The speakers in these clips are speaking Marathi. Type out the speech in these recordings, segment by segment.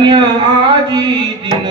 आजी दिन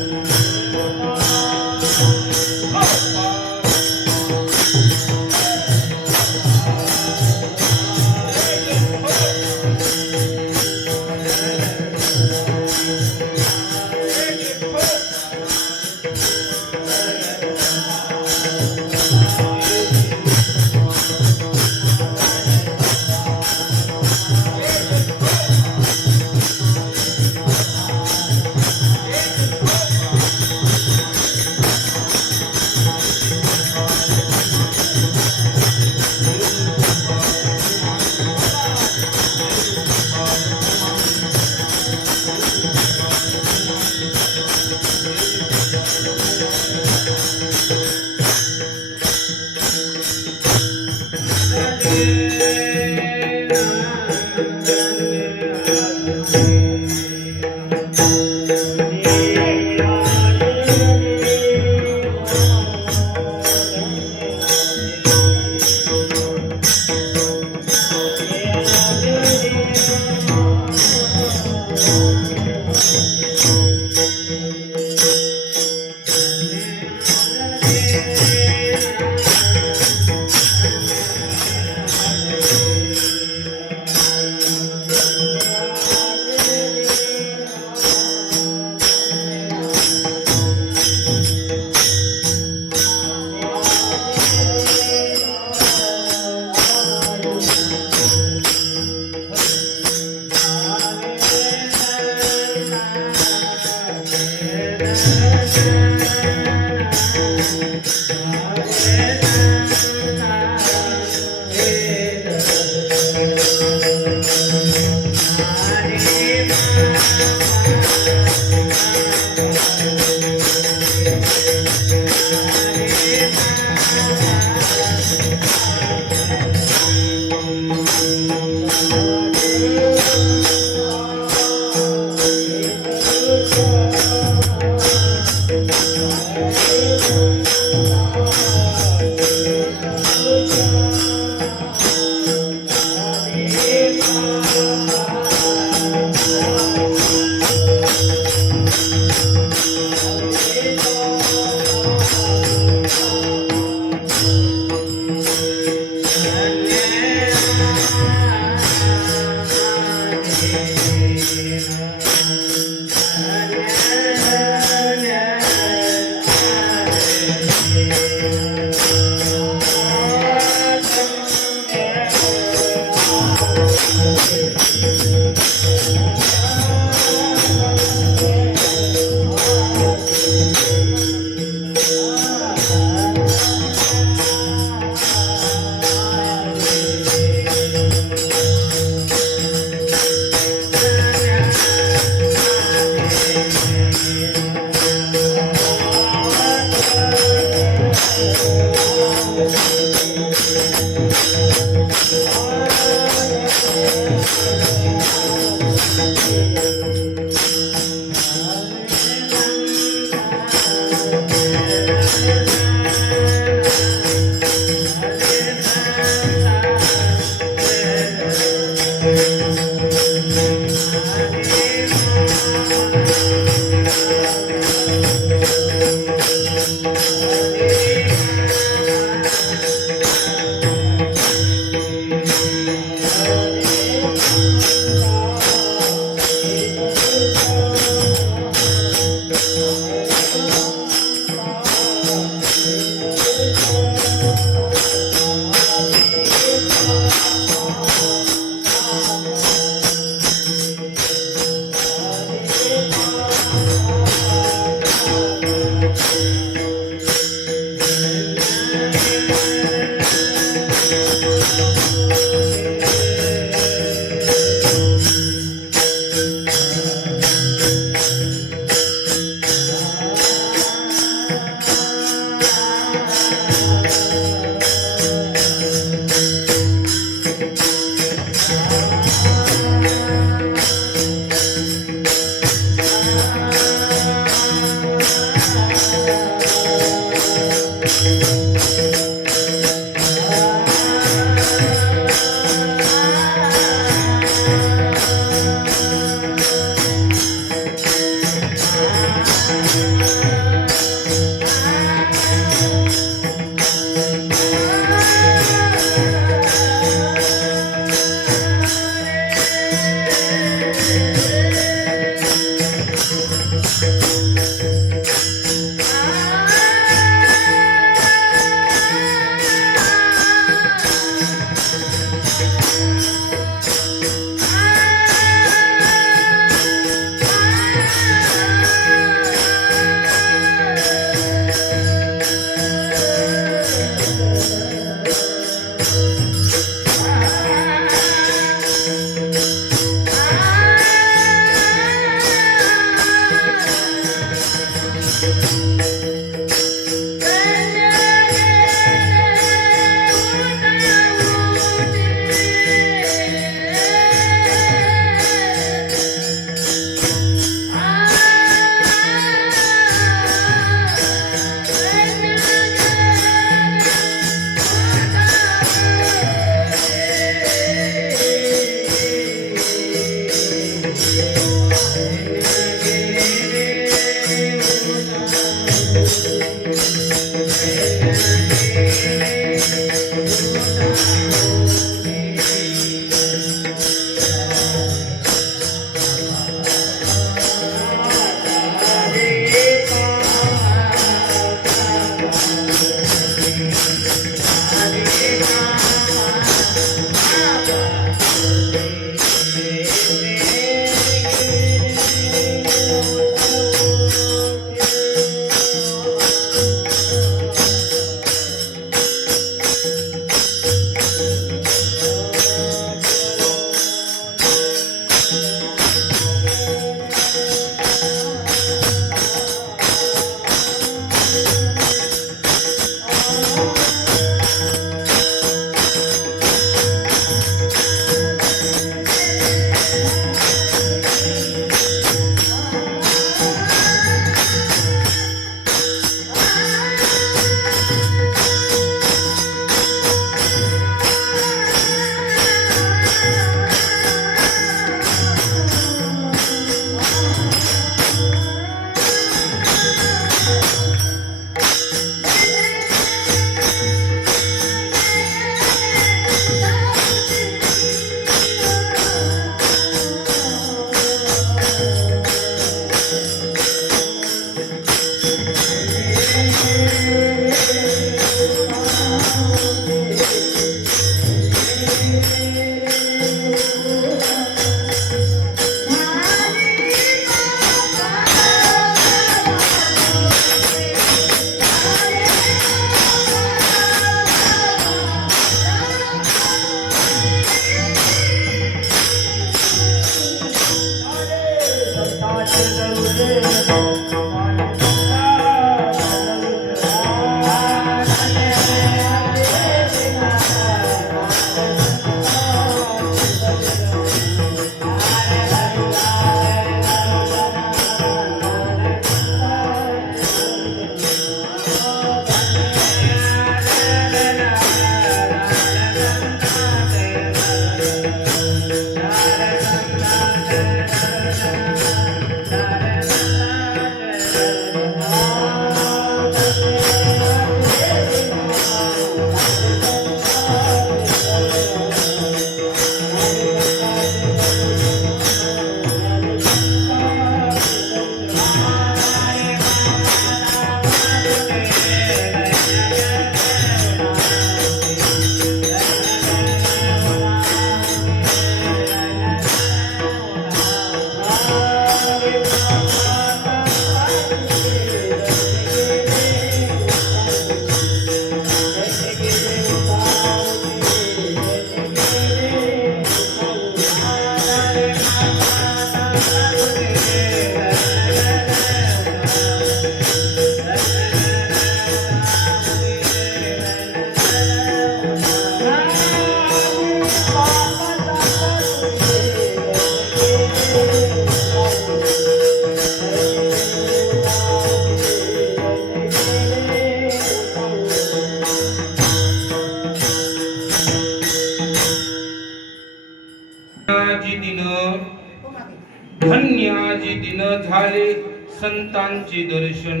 संतांचे दर्शन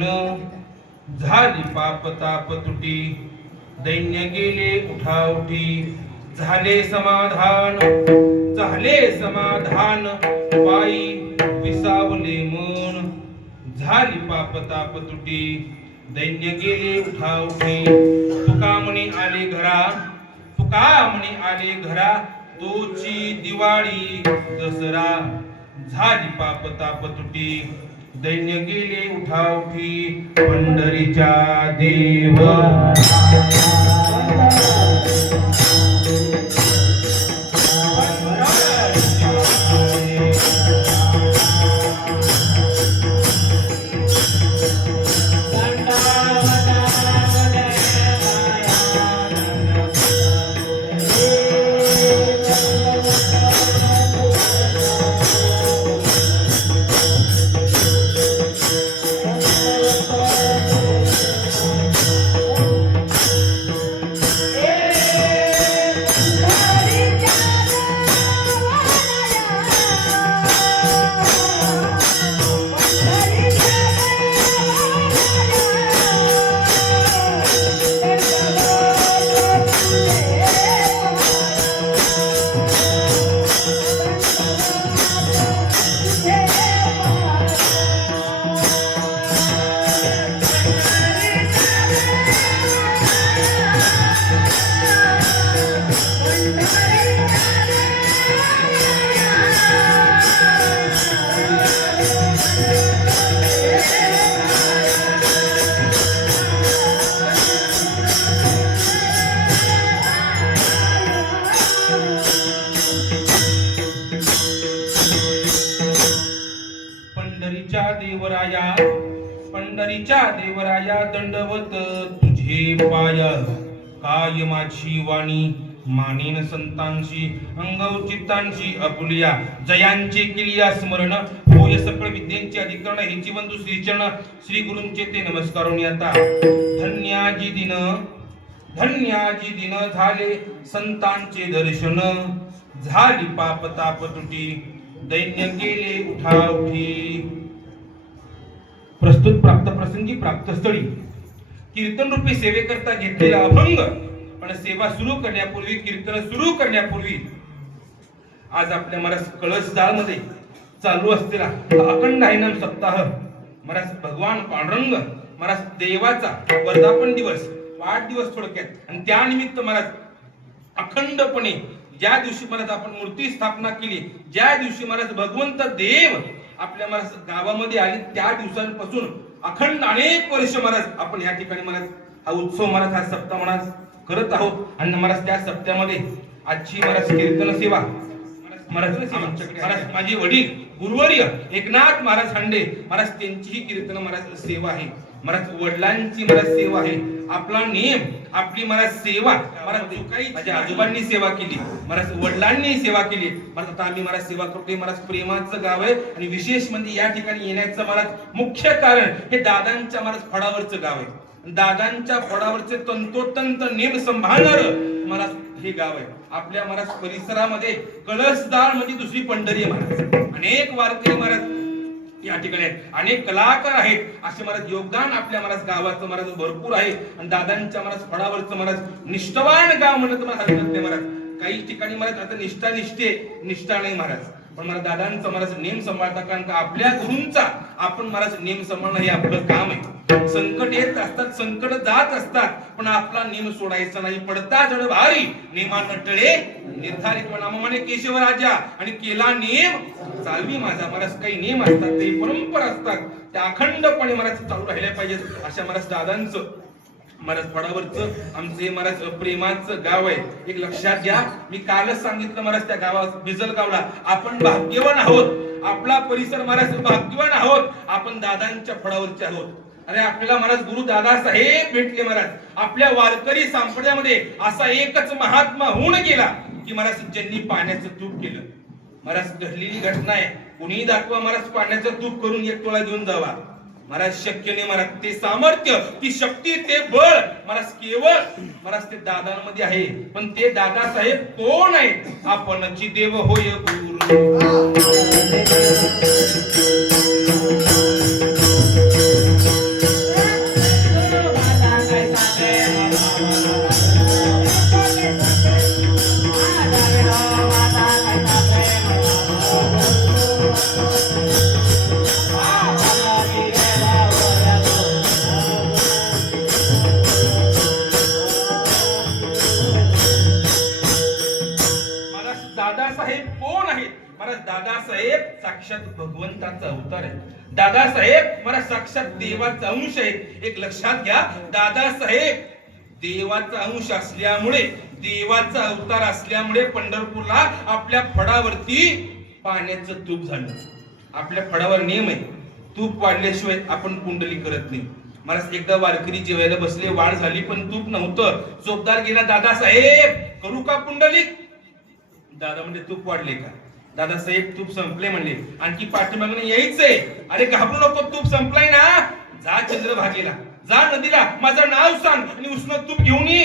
झाली पाप ताप तुटी दैन्य गेले उठाउठी झाले समाधान पायी विसावले मन झाली पाप ताप तुटी दैन्य गेले उठाउठी तुका म्हणे आले घरा तोची दिवाळी दसरा झाली पाप ताप तुटी दैन्य गेले उठाउठी पंढरीच्या देव पंढरीच्या देवराया दंडवत तुझे पाय काय माझी वाणी मानेन संतांशी अंगचित्तांशी अपुलिया जयांचे किलिया स्मरण होय सकळ विद्येचे अधिकरण हे जीवंतु श्रीचरण श्री गुरूंचे ते नमस्कारोनी आता धन्याजी दिन झाले संतांचे दर्शन झाली पाप ताप तुटी दैन्य गेले उठाउठी प्रस्तुत प्राप्त प्रसंगी प्राप्त स्थळी कीर्तन रूपी सेवेकरता घेतलेला अभंग पण सेवा सुरू करण्यापूर्वी कीर्तन सुरू करण्यापूर्वी आज आपल्या महाराज कळसदाळ मध्ये चालू असलेला अखंड हरिनाम सप्ताह महाराज भगवान पांडुरंग महाराज देवाचा वर्धापन दिवस वाढदिवस थोडक्यात आणि त्यानिमित्त महाराज अखंडपणे ज्या दिवशी महाराज आपण मूर्ती स्थापना केली ज्या दिवशी महाराज भगवंत देव आपल्या महाराज गावामध्ये आले त्या दिवसांपासून अखंड अनेक वर्ष महाराज आपण या ठिकाणी महाराज हा उत्सव महाराज हा सप्ताह महाराज करत आहोत आणि महाराज त्या सप्त्यामध्ये आजची महाराज कीर्तन सेवा महाराज माझे वडील गुरुवर्य एकनाथ महाराज हंडे महाराज त्यांचीही कीर्तन महाराज सेवा आहे महाराज वडिलांची महाराज सेवा आहे आपला नियम आपली महाराज सेवा महाराज काही माझ्या आजोबांनी सेवा केली महाराज वडिलांनी सेवा केली महाराज आता आम्ही महाराज सेवा करतोय महाराज प्रेमाचं गाव आहे आणि विशेष म्हणजे या ठिकाणी येण्याचं महाराज मुख्य कारण हे दादांच्या महाराज फडावरचं गाव आहे दादांच्या फडावरचे तंतोतंत नेम संभाळणार महाराज हे गाव आहे आपल्या महाराज परिसरामध्ये कळसदाळ म्हणजे दुसरी पंढरी आहे महाराज अनेक वारकरी महाराज या ठिकाणी अनेक कलाकार आहेत असे महाराज योगदान आपल्या महाराज गावाचं महाराज भरपूर आहे आणि दादांच्या महाराज फडावरचं महाराज निष्ठावान गाव म्हणत महाराज काही ठिकाणी महाराज आता निष्ठा नाही महाराज पण मला दादांचा महाराज नेम सांभाळता कारण का आपल्या गुरूंचा आपण महाराज नेम सांभाळणं हे आपलं काम आहे संकट येत असतात संकट जात असतात पण आपला नेम सोडायचा नाही पडता जड भारी नेमा नटळे निर्धारित म्हणे केशव राजा आणि केला नेम चालवी माझा महाराज काही नेम असतात ते परंपरा असतात त्या अखंडपणे महाराज चालू राहिल्या पाहिजेत अशा महाराज दादांचं महाराज फडावरचं आमचे महाराज प्रेमाचं गाव आहे एक लक्षात घ्या मी कालच सांगितलं महाराज त्या गावात बिजलगावला आपण भाग्यवान आहोत आपला परिसर महाराज भाग्यवान आहोत आपण दादांच्या फडावरचे आहोत अरे आपल्याला महाराज गुरु दादा साहेब भेटले महाराज आपल्या वारकरी संप्रदायामध्ये असा एकच महात्मा होऊन गेला की महाराज ज्यांनी पाण्याचं तूप केलं महाराज घडलेली घटना आहे कुणी दाखवा महाराज पाण्याचं तूप करून एक टोळा घेऊन जावा महाराज शक्य नाही महाराज ते सामर्थ्य ती शक्ती ते बळ महाराज केवळ महाराज ते दादांमध्ये आहे पण ते दादा साहेब कोण आहेत आपणची देव होय गुरु महाराज दादासाहेब कोण आहेत? महाराज दादासाहेब साक्षात भगवंताचा अवतार आहे. दादासाहेब महाराज साक्षात देवाचा अंश आहे. एक लक्षात घ्या, दादासाहेब देवाचा अंश असल्यामुळे, देवाचा अवतार असल्यामुळे पंढरपूरला आपल्या फडावरती पाण्याचं तूप झालं. आपल्या फडावर नियम आहे, तूप वाढल्याशिवाय आपण कुंडली करत नाही. महाराज एकदा वारकरी जेवायला बसले, वाढ झाली पण तूप नव्हतं. चोपदार गेला, दादासाहेब करू का पुंडलिक? दादा म्हणजे तूप वाढले का? दादासाहेब तूप संपले म्हणले. आणखी पाठीमागणे यायचंय. अरे घाबरू नको, तूप संपलाय ना, जा चंद्रभागेला, जा नदीला, माझं नाव सांग आणि उष्ण तूप घेऊन ये.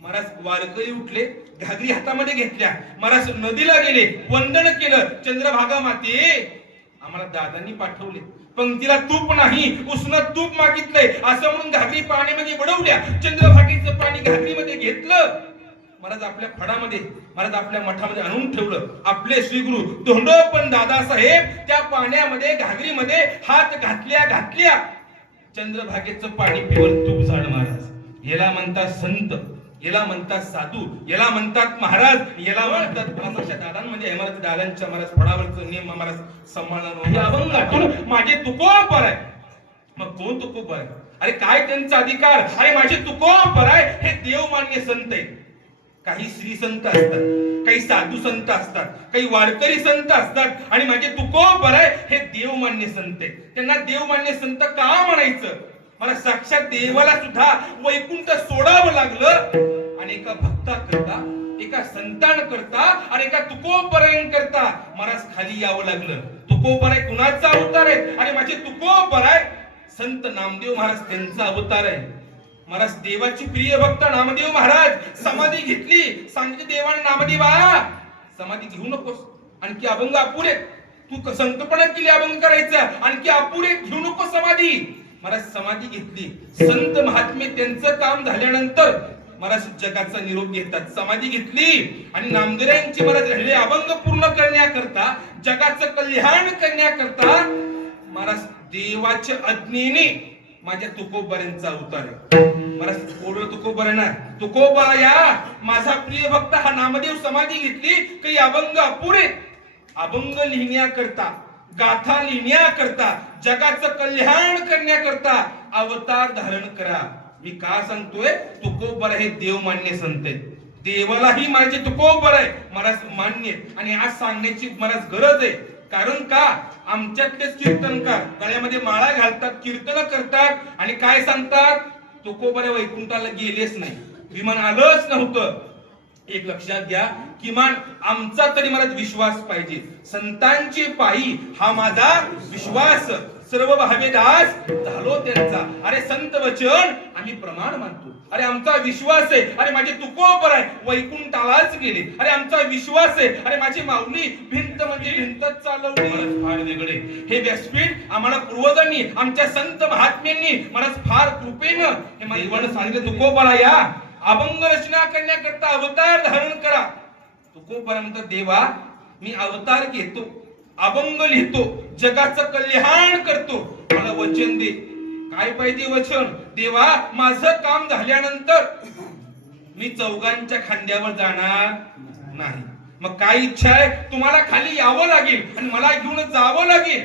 महाराज वारकरी उठले, घागरी हातामध्ये घेतल्या, महाराज नदीला गेले, वंदन केलं. चंद्रभागा माते, आम्हाला दादांनी पाठवले, पंक्तीला तूप नाही, उष्ण तूप मागितलंय असं म्हणून घागरी पाण्यामध्ये बुडवल्या. चंद्रभागेचं पाणी घागरीमध्ये घेतलं. महाराज आपल्या फडामध्ये, महाराज आपल्या मठामध्ये आणून ठेवलं. आपले श्रीगुरु धोंडोपंत दादासाहेब त्या पाण्यामध्ये, घागरीमध्ये हात घातल्या. चंद्रभागेचं पाणी पिवळ तूप झालं. महाराज याला म्हणतात संत, याला म्हणतात साधू, याला म्हणतात महाराज, याला म्हणतात अशा दादांमध्ये महाराज दादांच्या महाराज फडावरचं नियम महाराज सांभाळणं अभंगातून माझे तुकोबर आहे. मग कोण तुकोबर आहे? अरे काय त्यांचा अधिकार? अरे माझे तुकोबर आहे हे देवमान्य संत आहेत. काही श्री संत असतात, काही साधू संत असतात, काही वारकरी संत असतात आणि माझे तुकोबर आहे हे देवमान्य संत आहेत. त्यांना देवमान्य संत का म्हणायचं? मला साक्षात देवाला सुद्धा वैकुंठ सोडावं लागलं आणि एका भक्ता करता, एका संतान करता आणि एका तुकोबरायण करता महाराज खाली यावं लागलं. तुकोबराय कुणाचा अवतार आहे? आणि माझे तुकोबराय संत नामदेव महाराज त्यांचा अवतार आहे. महाराज देवाची प्रिय भक्त नामदेव महाराज समाधी घेतली. सांगितले देवाने, नामदेवा समाधी घेऊ नकोस, आणखी अभंग अपुरे, तू संकल्पना केली अभंग करायचा, आणखी अपुरे घेऊ नको समाधी. महाराज समाधी घेतली. संत महात्मे त्यांचं काम झाल्यानंतर महाराज जगाचा निरोप घेतात. समाधी घेतली आणि नामदेवांची महाराज राहिले अभंग पूर्ण करण्याकरता, जगाचं कल्याण करण्याकरता महाराज देवाच्या आज्ञेने माझ्या तुकोबारांचा अवतार आहे. महाराज ओरड तुकोबारा ना, तुकोबाया माझा प्रिय भक्त हा नामदेव समाधी घेतली, काही अभंग अपुरे, अभंग लिहिण्याकरता, गाथा लिहिण्याकरता, जगाचं कल्याण करण्याकरता अवतार धारण करा. मी का सांगतोय? तुकोबर हे देवमान्य संत आहेत. देवालाही माझे तुकोबर आहे महाराज मान्य, आणि आज सांगण्याची महाराज गरज आहे. कारण का? आमच्यातलेच कीर्तनकार गळ्यामध्ये माळा घालतात, कीर्तन करतात आणि काय सांगतात? तुकोबर वैकुंठाला गेलेच नाही, विमान आलंच नव्हतं. एक लक्षात घ्या, किमान आमचा तरी महाराज विश्वास पाहिजे. संतांची पायी हा माझा विश्वास, सर्व भावेदास झालो त्यांचा. अरे संत वचन आम्ही प्रमाण मानतो. अरे आमचा विश्वास आहे. अरे माझे तुकोबर आहे वैकुंठालाच गेले. अरे आमचा विश्वास आहे. अरे माझी माऊली भिंत म्हणजे भिंतच चालवली. फार वेगळे हे व्यासपीठ आम्हाला पूर्वजांनी, आमच्या संत महात्म्यांनी महाराज फार कृपेनं हे मला सांगितलं. तुकोबरा या अभंग रचना करण्याकरता अवतार धारण करा. तुकोबरा म्हणतात, देवा मी अवतार घेतो, अभंग लिहितो, जगाचं कल्याण करतो, मला वचन दे. काय पाहिजे वचन? देवा माझं काम झाल्यानंतर मी चौघांच्या खांद्यावर जाणार नाही. मग काय इच्छा आहे? तुम्हाला खाली यावं लागेल आणि मला घेऊन जावं लागेल.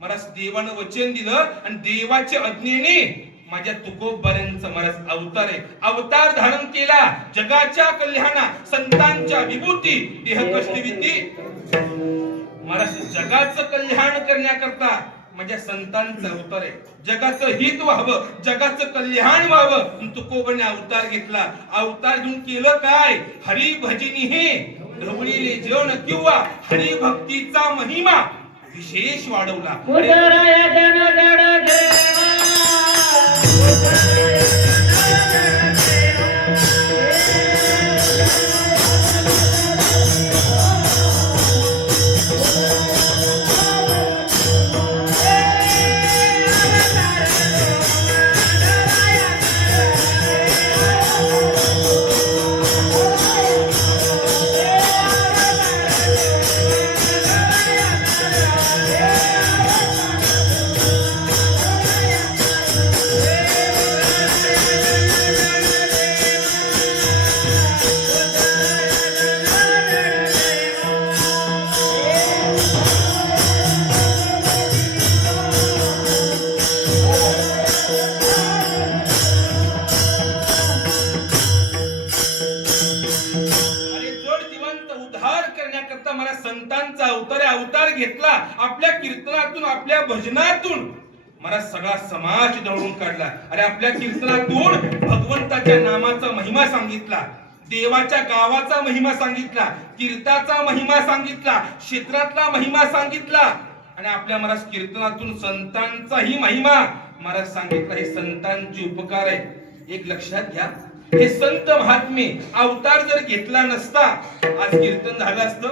महाराज देवानं वचन दिलं आणि देवाच्या आज्ञेने माझ्या तुकोबरांचा महाराज अवतार आहे. अवतार धारण केला जगाच्या कल्याणा, संतांच्या विभूती, देह कष्टविती. महाराज जगाचं कल्याण करण्याकरता माझ्या संतांचा अवतार आहे. जगाचं हित व्हावं, जगाचं कल्याण व्हावं, तुकोबाने अवतार घेतला. अवतार घेऊन केलं काय? हरी भजनी हे ढवळीले जन किंवा हरी भक्तीचा महिमा विशेष वाढवला. महाराज संतांचा अवतार घेतला. आपल्या कीर्तनातून आपल्या भजनातून महाराज सगळा समाज दळून काढला. अरे आपल्या कीर्तनातून भगवंताच्या नामाचा महिमा सांगितला, देवाच्या गावाचा महिमा सांगितला, कीर्ताचा महिमा सांगितला, क्षेत्रातला महिमा सांगितला आणि आपल्या महाराज कीर्तनातून संतांचाही महिमा महाराज सांगितला. हे संतांचे उपकार आहे. एक लक्षात घ्या, हे संत महात्मे अवतार जर घेतला नसता आज कीर्तन झालं असतं,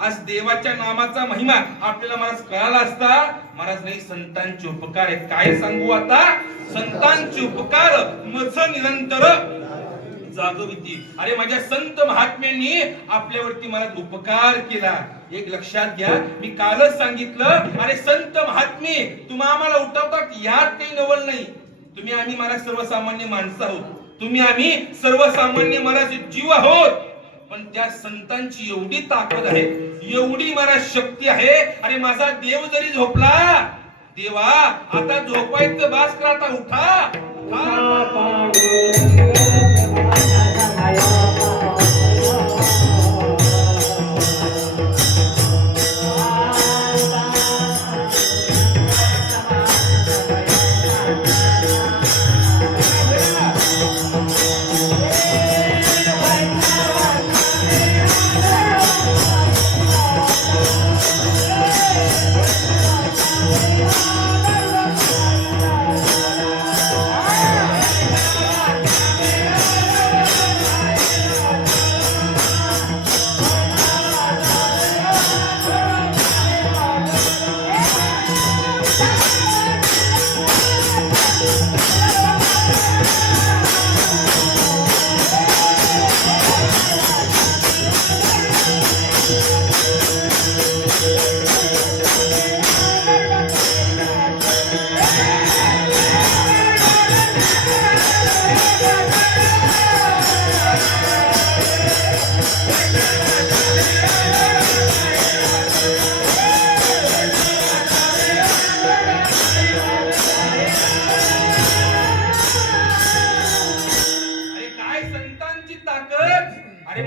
आज देवाच्या नामाचा महिमा आपल्याला महाराज कळाला असता. महाराज नाही, संतांचे उपकार आहे. काय सांगू आता, संतांचे उपकार मज निरंतर जागविती. अरे माझ्या संत महात्म्यांनी आपल्यावरती मला उपकार केला. एक लक्षात घ्या, मी कालच सांगितलं, अरे संत महात्मे तुम्ही आम्हाला उठवतात यात काही नवल नाही. तुम्ही आम्ही महाराज सर्वसामान्य माणसं आहोत, तुम्ही आम्ही सर्वसामान्य महाराज जीव आहोत, पण त्या संतांची एवढी ताकद आहे, एवढी महाराज शक्ती आहे. अरे माझा देव जरी झोपला, देवा आता झोपायचं बास करा, आता उठा.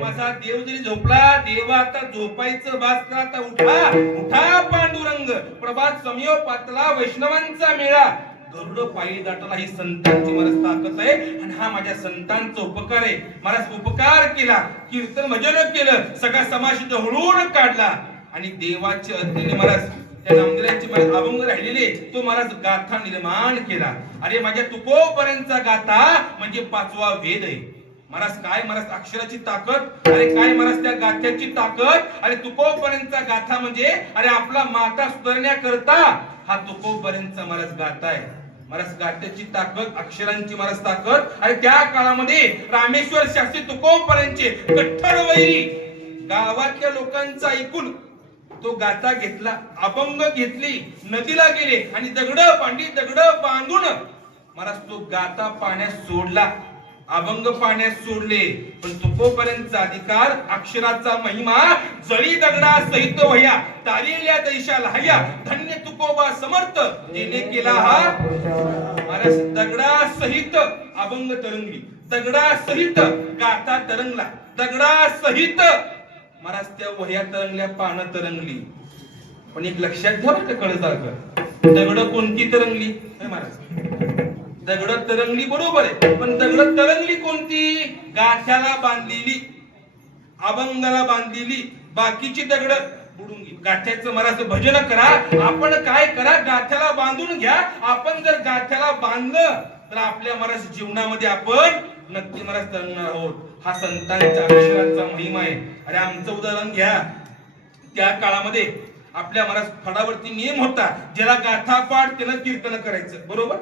माझा देव जरी झोपला, देवा आता झोपायचं बास करा, आता उठा. उठा पांडुरंग, प्रभात समयो पातला वैष्णवांचा मेळा. गरुड पायी दाटाला ही संतांची महाराज ताकद आहे आणि हा माझ्या संतांचा उपकार आहे. महाराज उपकार केला, कीर्तन भजन केलं, सगळा समाज ढवळून काढला आणि देवाचे अर्थीने महाराज त्या नामदेवांची महाराज अभंग राहिलेले तो महाराज गाथा निर्माण केला. अरे माझ्या तुकोपर्यंतचा गाथा म्हणजे 5वा वेद आहे. महाराज काय महाराज अक्षराची ताकद, अरे काय महाराज त्या गाथ्याची ताकद. अरे तुकोपर्यंतचा गाथा म्हणजे अरे आपला माता सुधारण्याकरता हा तुकोपर्यंतचा महाराज गाथा आहे. महाराज गाथ्याची ताकद, अक्षरांची महाराज ताकद. आणि त्या काळामध्ये रामेश्वर शास्त्री तुकोपर्यंतचे कठ्ठर वैरी गावातल्या लोकांचा ऐकून तो गाथा घेतला, अभंग घेतली, नदीला गेले आणि दगड बांधून महाराज तो गाथा पाण्यात सोडला, अभंग पाण्यात सोडले. पण तुकोपर्यंतचा अधिकार, अक्षराचा महिमा जळी दगडा सहित वह्या तारिल्या दैशाला हया धन्य तुकोबा समर्थ जेने केला हा. महाराज दगडा सहित अभंग तरंगली, दगडा सहित गाथा तरंगला, दगडा सहित महाराज त्या वह्या तरंगल्या, पानं तरंगली. पण एक लक्षात घ्या बरं का कळसारखं, दगड कोणती तरंगली महाराज, दगड तरंगली बरोबर आहे, पण दगड तरंगली कोणती, गाथ्याला बांधलेली, अभंगाला बांधलेली. बाकीची दगड बुडून गेली. गाथ्याचं महाराज भजन करा, आपण काय करा, गाथ्याला बांधून घ्या. आपण जर गाथ्याला बांधलं तर आपल्या महाराज जीवनामध्ये आपण नक्की महाराज तरंगणार आहोत. हा संतांच्या अक्षरांचा महिमा आहे. अरे आमचं उदाहरण घ्या, त्या काळामध्ये आपल्या महाराज फडावरती नियम होता, ज्याला गाथा पाठ त्यानं कीर्तन करायचं, बरोबर,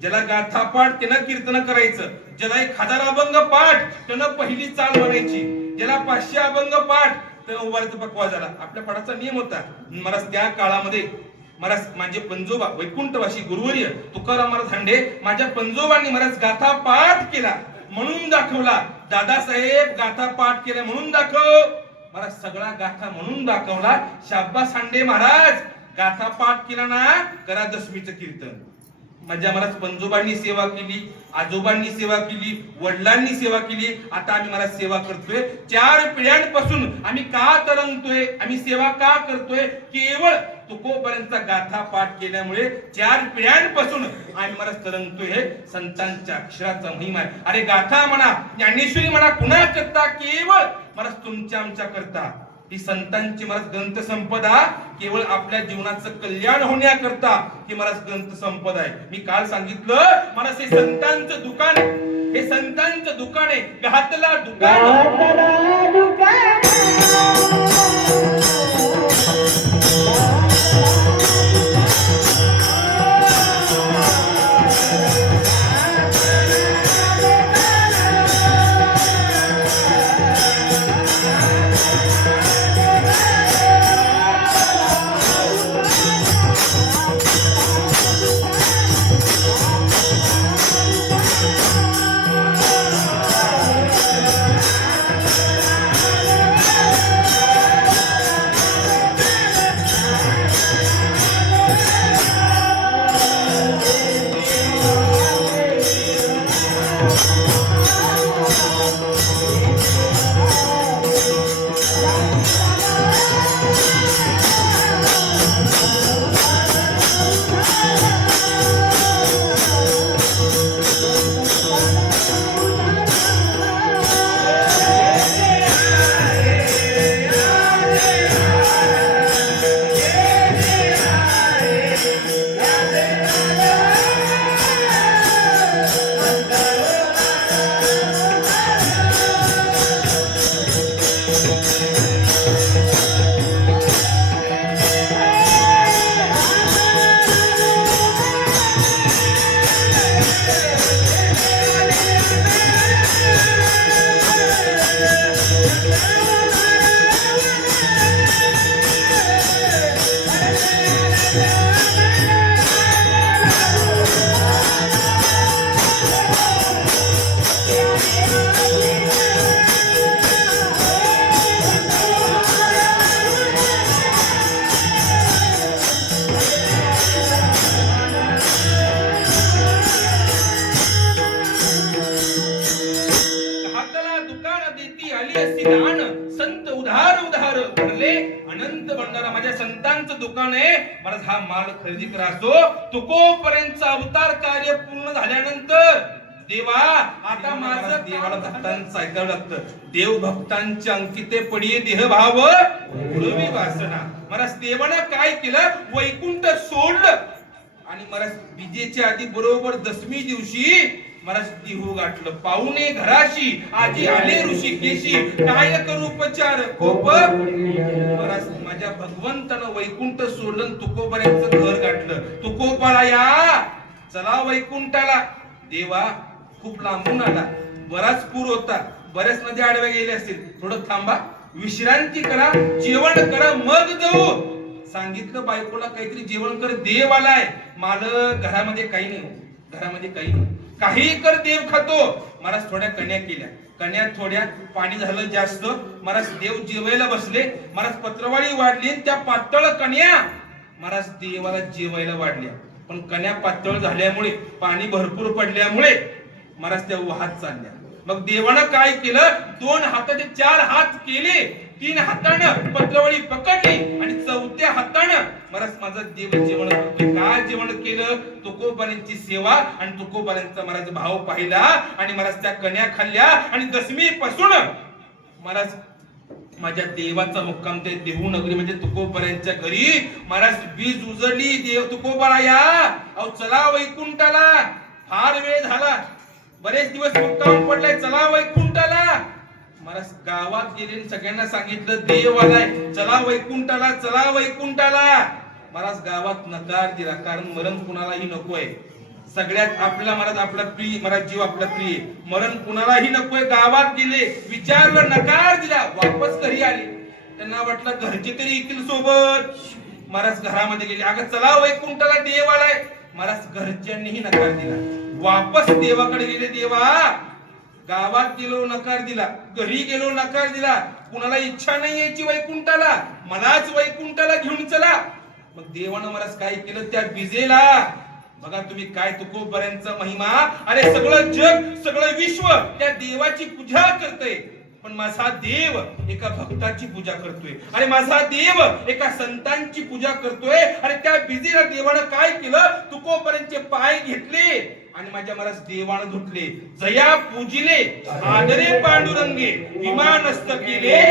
ज्याला गाथा पाठ त्यानं कीर्तन करायचं, ज्याला 1000 अभंग पाठ त्यानं पहिली चाल म्हणायची, ज्याला 500 अभंग पाठ त्यानं उभारायचं पकवा झाला. आपल्या फडाचा नियम होता. महाराज त्या काळामध्ये महाराज माझे पंजोबा वैकुंठवासी गुरुवर्य तुकाराम महाराज हांडे, माझ्या पंजोबांनी महाराज गाथा पाठ केला म्हणून दाखवला. दादासाहेब गाथा पाठ केला म्हणून दाखव, महाराज सगळा गाथा म्हणून दाखवला. शाब्बास हांडे महाराज, गाथा पाठ केला ना, करा दशमीचं कीर्तन. माझ्या महाराज पंजोबांनी सेवा केली, आजोबांनी सेवा केली, वडिलांनी सेवा केली, आता आम्ही महाराज सेवा करतोय. 4 पिढ्यांपासून आम्ही का तरंगतोय, आम्ही सेवा का करतोय, केवळ तुकोबांचा गाथा पाठ केल्यामुळे 4 पिढ्यांपासून आम्ही महाराज तरंगतोय. हे संतांच्या अक्षराचा महिमा आहे. अरे गाथा म्हणा, ज्ञानेश्वरी म्हणा, कुणा करता, केवळ महाराज तुमच्या आमच्या करता. ही संतांची महाराज ग्रंथ संपदा केवळ आपल्या जीवनाचं कल्याण होण्याकरता ही महाराज ग्रंथ संपदा आहे. मी काल सांगितलं महाराज हे संतांचं दुकान आहे, हे संतांचं दुकान आहे. घातला दुकान संत उधार उधार भरले अनंत भंडारा. माझ्या संतांचं दुकान आहे. मला हा माल खरेदी करायचो. तुकोपर्यंतचा अवतार कार्य पूर्ण झाल्यानंतर देवा आता माझं देवाला भक्तांचं ऐकावं लागतं. देव भक्तांच्या अंकिते पडिये देह भाव उडवी वासना. मला देवानं काय केलं, वैकुंठ सोडलं आणि मला विजेच्या आधी बरोबर दशमी दिवशी महाराज देहू गाठलं. पाहुणे घराशी आजी आले ऋषिकेशी, काय करू उपचार कोप. महाराज माझ्या भगवंतानं वैकुंठ सोडलं, तुकोबाऱ्यांचं घर गाठलं. तुकोबाला या, चला वैकुंठाला. देवा खूप लांबून आला, बराच पूर होता, बऱ्याच नद्या आडव्या गेल्या असतील, थोडं थांबा, विश्रांती करा, जेवण करा, मग जाऊ. सांगितलं बायकोला काहीतरी जेवण कर, देव आलाय. मालक घरामध्ये काही नाही, घरामध्ये काही नाही, काही कर देव खातो. महाराज थोड्या कन्या केल्या, कन्या थोड्या, पाणी झालं जास्त. महाराज देव जेवायला बसले. महाराज पत्रवाळी वाढली, त्या पातळ कन्या महाराज देवाला जेवायला वाढल्या. पण कन्या पातळ झाल्यामुळे, पाणी भरपूर पडल्यामुळे महाराज त्या वाहत चालल्या. मग देवानं काय केलं, 2 हाताचे 4 हात केले, 3 हातानं पत्रवाळी पकडली आणि 4थ्या हातानं महाराज माझा देव जेवण करतोय. काय जेवण केलं, तुकोबांची सेवा आणि तुकोबांचा महाराज भाव पाहिला आणि महाराज त्या कन्या खाल्ल्या. आणि दशमी पासून महाराज माझ्या देवाचा मुक्काम ते देहू नगरी म्हणजे तुकोबांच्या घरी. महाराज बीज उजळली, देव तुकोबाला या, अहो चला वैकुंठाला. फार वेळ झाला, बरेच दिवस मुक्काम पडलाय, चला वैकुंठाला. महाराज गावात गेले, सगळ्यांना सांगितलं देव आलाय, चला वैकुंठाला, चला वैकुंठाला. महाराज गावात नकार दिला, कारण मरण कुणालाही नकोय. सगळ्यात आपला महाराज आपला प्रिय, महाराज जीव आपला प्रिय, मरण कुणालाही नकोय. गावात गेले, विचारलं, नकार दिला, वापस घरी आले. त्यांना वाटलं घरचे तरी येतील सोबत. महाराज घरामध्ये गेले, अगं चला वैकुंठाला, देव आलाय. महाराज घरच्यांनीही नकार दिला, वापस देवाकडे गेले. देवा गावात गेलो, नकार दिला, घरी गेलो, नकार दिला, कुणाला इच्छा नाही यायची वैकुंठाला, मलाच वैकुंठाला घेऊन चला. मग देवानं महाराज काय केलं, त्या विजेला बघा तुम्ही काय तुकोबऱ्यांचा महिमा. अरे सगळं जग सगळं विश्व त्या देवाची पूजा करते, पण माझा देव एका भक्ताची पूजा करतोय. आणि माझा देव एका संतांची पूजा करतोय. आणि त्या बिजीला देवानं काय केलं, तुकोबऱ्यांचे पाय घेतले आणि माझ्या महाराज देवानं धुतले. जया पूजिले आदरे पांडुरंगे, विमानस्थ केले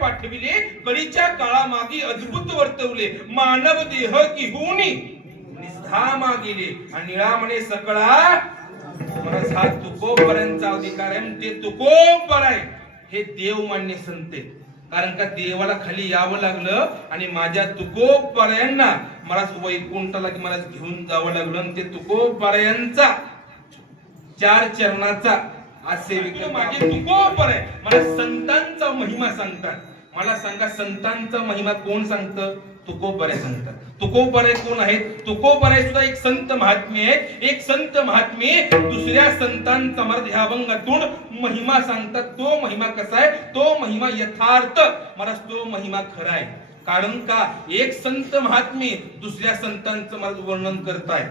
पाठविले. कळीच्या काळामागे अद्भुत वर्तवले. मानव देह घेऊनी निधामा गेले. आणि निळा म्हणे सकळा महाराज हा तुकोबऱ्यांचा अधिकार आहे. ते तुकोबर आहे हे देव मान्य संत आहे. कारण का देवाला खाली यावं लागलं आणि माझ्या तुकोबऱ्यांना महाराज वैकुंठाला महाराज घेऊन जावं लागलं. आणि ते तुकोबऱ्यांचा चार चरणाचा आज सेविक माझे तुकोबर आहे. मला संतांचा महिमा सांगतात. मला सांगा संतांचा महिमा कोण सांगतं? तुकोबरे सांगतात. तुकोबरे कोण आहेत? तुकोबरे सुद्धा एक संत महात्मे आहेत. एक संत महात्मे दुसऱ्या संतांचा महाराज ह्या अभंगातून महिमा सांगतात. तो महिमा कसा आहे? तो महिमा यथार्थ महाराज तो महिमा खरा आहे. कारण का एक संत महात्मे दुसऱ्या संतांचं महाराज वर्णन करताय.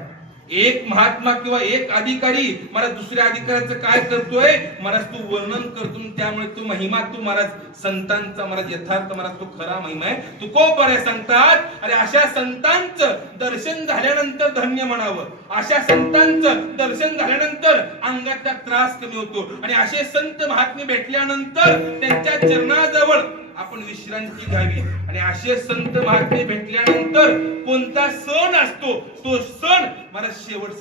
एक महात्मा किंवा एक अधिकारी महाराज दुसऱ्या अधिकाऱ्याचं काय करतोय महाराज तू वर्णन करतो. त्यामुळे तो महिमा तू महाराज संतांचा महाराज यथार्थ महाराज तो खरा महिमा आहे. तुकोबरे सांगतात. अरे अशा संतांचं दर्शन झाल्यानंतर धन्य म्हणावं. अशा संतांचं दर्शन झाल्यानंतर अंगाचा त्रास कमी होतो. आणि असे संत महात्मे भेटल्यानंतर त्यांच्या चरणाजवळ आपण विश्रांती घ्यावी. आणि असे संत महात्मे भेटल्यानंतर कोणता सण असतो तो सण मला शेवट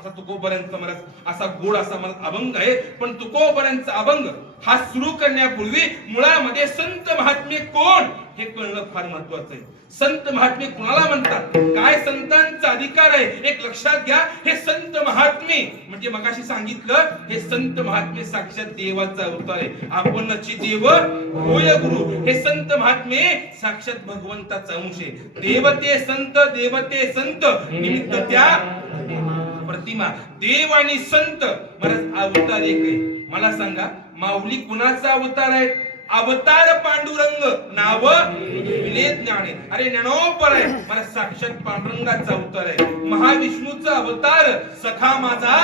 असा तुकोबऱ्यांचा मला असा गोड असा मला अभंग आहे. पण तुकोबऱ्यांचा अभंग हा सुरू करण्यापूर्वी मुळामध्ये संत महात्मे कोण हे कळणं फार महत्वाचं आहे. संत महात्मे कुणाला म्हणतात, काय संतांचा अधिकार आहे, एक लक्षात घ्या. हे संत महात्मे म्हणजे मगाशी सांगितलं, हे संत महात्मे साक्षात देवाचा अवतार आहे. आपणची देव होय गुरु. हे संत महात्मे साक्षात भगवंताचा अंश आहे. देवते संत निमित्त त्या प्रतिमा. देव आणि संत मला अवतार एक आहे. मला सांगा, माऊली कुणाचा अवतार आहे? अवतार पांडुरंग नाव विले ज्ञाने. अरे ज्ञानोपर आहे, मला साक्षात पांडुरंगाचा अवतार आहे. महाविष्णूचा अवतार सखा माझा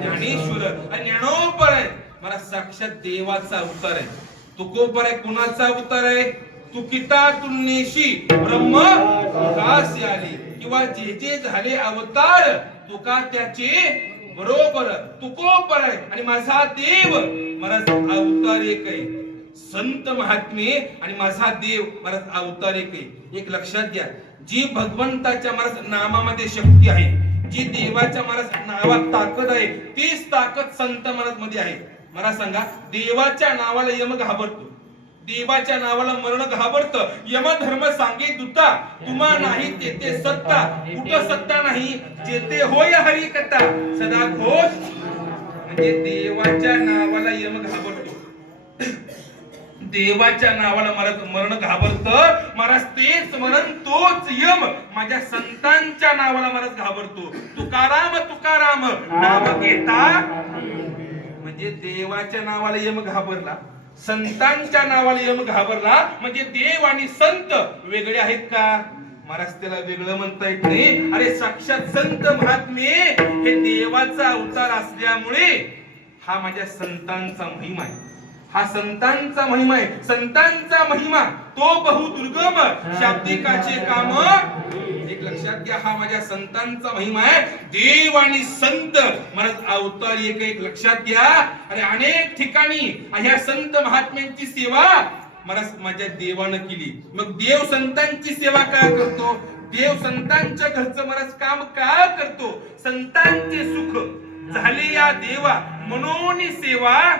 ज्ञानेश्वर. आणि ज्ञानोपर आहे, मला साक्षात देवाचा अवतार आहे. तुकोपर आहे, कुणाचा अवतार आहे? तुकिता तुलनेशी ब्रह्म तुकासी आली. किंवा जे जे झाले अवतार तुका त्याचे बरोबर. तुकोपर आहे आणि माझा देव मला अवतार एक आहे. संत महात्मे आणि माझा देव मला अवतार एक आहे. एक लक्षात घ्या, जी भगवंताच्या मला नामामध्ये शक्ती आहे, जी देवाच्या मला नावात ताकद आहे, तीच ताकद संत मध्ये आहे. मला सांगा, देवाच्या नावाला यम घाबरतो, देवाच्या नावाला मरण घाबरत. यम धर्म सांगे दूता, तुम्हा नाही तेथे सत्ता. कुठं सत्ता नाही, जेथे होय हरी कथा सदा घोष. म्हणजे देवाच्या नावाला यम घाबरतो, देवाच्या नावाला मरण घाबरत. महाराज तेच मरण तोच यम माझ्या संतांच्या नावाला महाराज घाबरतो. तुकाराम तुकाराम नाम घेता. म्हणजे देवाच्या नावाला यम घाबरला, संतांच्या नावाला यम घाबरला. म्हणजे देव आणि संत वेगळे आहेत का? महाराज त्याला वेगळं म्हणता येत नाही. अरे साक्षात संत महात्मे हे देवाचा अवतार असल्यामुळे हा माझ्या संतांचा महिमा आहे. हा संतांचा महिमा आहे. संतांचा महिमा तो बहुदुर्गम शाब्दिकाचे काम. एक लक्षात घ्या, हा माझ्या संतांचा महिमा आहे. देव आणि संत महाराज अवतार एक लक्षात घ्या. आणि अनेक ठिकाणी ह्या संत महात्म्यांची सेवा महाराज माझ्या देवानं केली. मग देव संतांची सेवा का करतो? देव संतांच्या घरचं महाराज काम का करतो? संतांचे सुख झाले या देवा म्हणून सेवा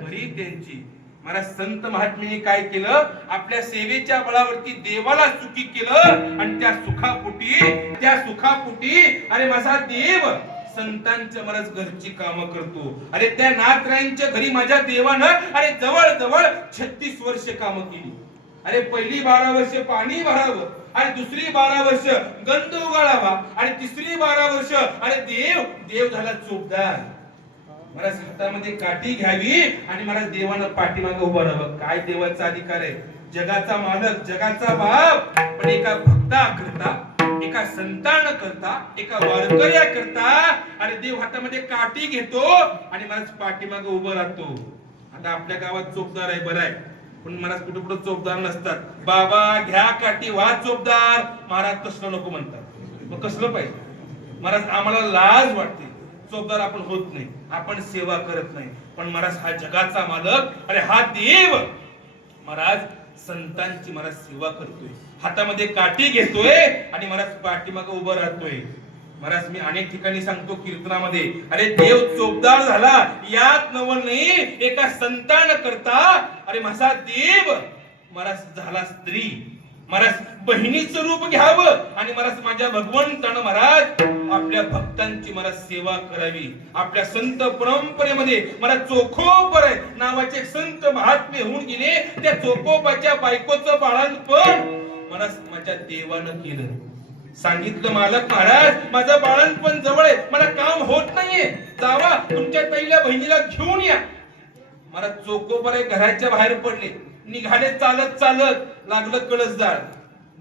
बरी त्यांची. महाराज संत महात्म्यांनी काय केलं? आपल्या सेवेच्या बळावरती देवाला सुखी केलं. आणि त्या सुखापोटी अरे माझा देव संतांच्या महाराज घरची कामं करतो. अरे त्या नाथरायांच्या घरी माझ्या देवानं अरे जवळ 36 वर्ष कामं केली. अरे पहिली 12 वर्ष पाणी भरावं, आणि दुसरी 12 वर्ष गंध उगाळावा, आणि तिसरी 12 वर्ष अरे देव झाला चोपदार. महाराज हातामध्ये काठी घ्यावी आणि महाराज देवानं पाठीमागे उभं राहावं. काय देवाचा अधिकार आहे? जगाचा मालक, जगाचा बाप, पण एका भक्ता करता, एका संतान करता, एका वारकऱ्या करता अरे देव हातामध्ये काठी घेतो आणि महाराज पाठीमागे उभं राहतो. आता आपल्या गावात चोपदार आहे, बरं आहे, पण महाराज कुठे चोपदार नसतात. बाबा घ्या काठी, व्हा चोपदार. महाराज तसलं नको म्हणतात. मग कसलं पाहिजे? महाराज आम्हाला लाज वाटते, चोपदार आपण होत नाही, आपण सेवा करत नाही. पण महाराज हा जगाचा मालक, अरे हा देव महाराज संतांची महाराज सेवा करतोय, हातामध्ये काठी घेतोय आणि महाराज पाठीमागे उभं राहतोय. महाराज मी अनेक ठिकाणी सांगतो कीर्तनामध्ये, अरे देव चोपदार झाला यात नवल नाही, एका संतान करता अरे माझा देव महाराज झाला स्त्री. महाराज बहिणीचं रूप घ्यावं आणि महाराज माझ्या भगवंतानं महाराज आपल्या भक्तांची महाराज सेवा करावी. आपल्या संत परंपरेमध्ये महाराज चोखोपर नावाचे संत महात्मे होऊन गेले. त्या चोखोबाच्या बायकोचं बाळंतपण महाराज माझ्या देवानं केलं. सांगितलं मालक महाराज माझं बाळंतपण जवळ आहे, मला काम होत नाहीये, जावा तुमच्या ताईला बहिणीला घेऊन या. महाराज चोखोपर घराच्या बाहेर पडले, निघाले चालत लागलं कळसदार.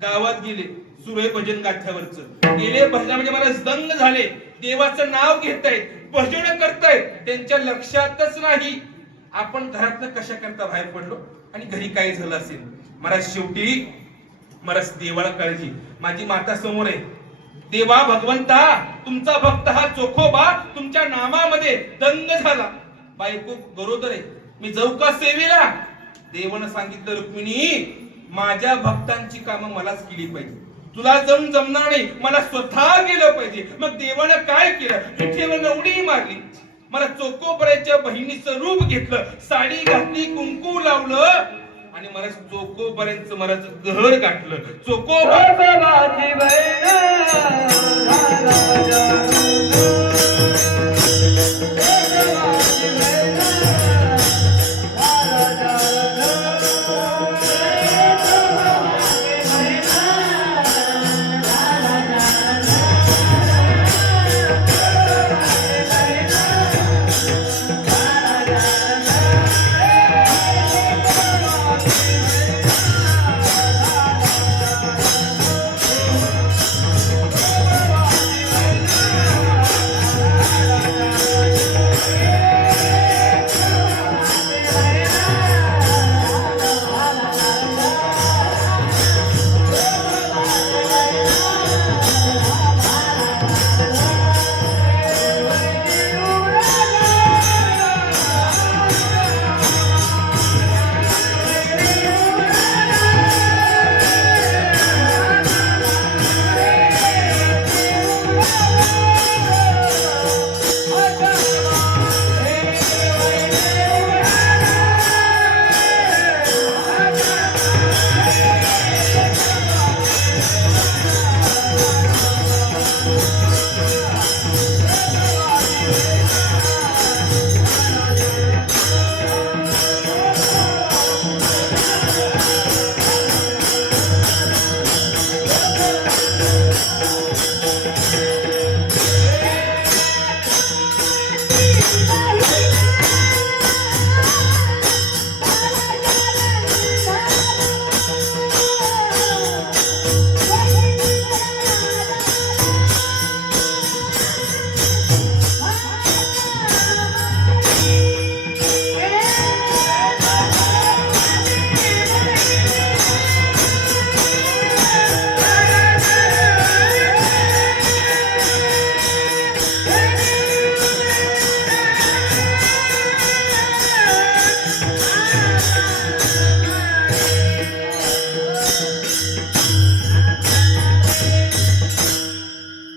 गावात गेले, सुरे भजन गाठ्यावरचं गेले भजनामध्ये मला दंग झाले. देवाचं नाव घेतायत, भजन करतायत, त्यांच्या लक्षातच नाही आपण घरातनं कशा करता बाहेर पडलो आणि घरी काय झालं असेल. महाराज शेवटी महाराज देवाला काळजी, माझी माता समोर आहे. देवा भगवंता तुमचा भक्त हा चोखोबा तुमच्या नामामध्ये दंग झाला. बायको गरोदर आहे, मी जाऊ का सेवेला? देवानं सांगितलं रुक्मिणी माझ्या भक्तांची कामं मलाच केली पाहिजे, तुला जमणार नाही, मला स्वतः गेलं पाहिजे. मग देवानं काय केलं? विठेवर उडी मारली. मला चोकोबऱ्याच्या बहिणीचं रूप घेतलं, साडी घातली, कुंकू लावलं आणि मला चोकोबऱ्यांचं मला घर गाठलं.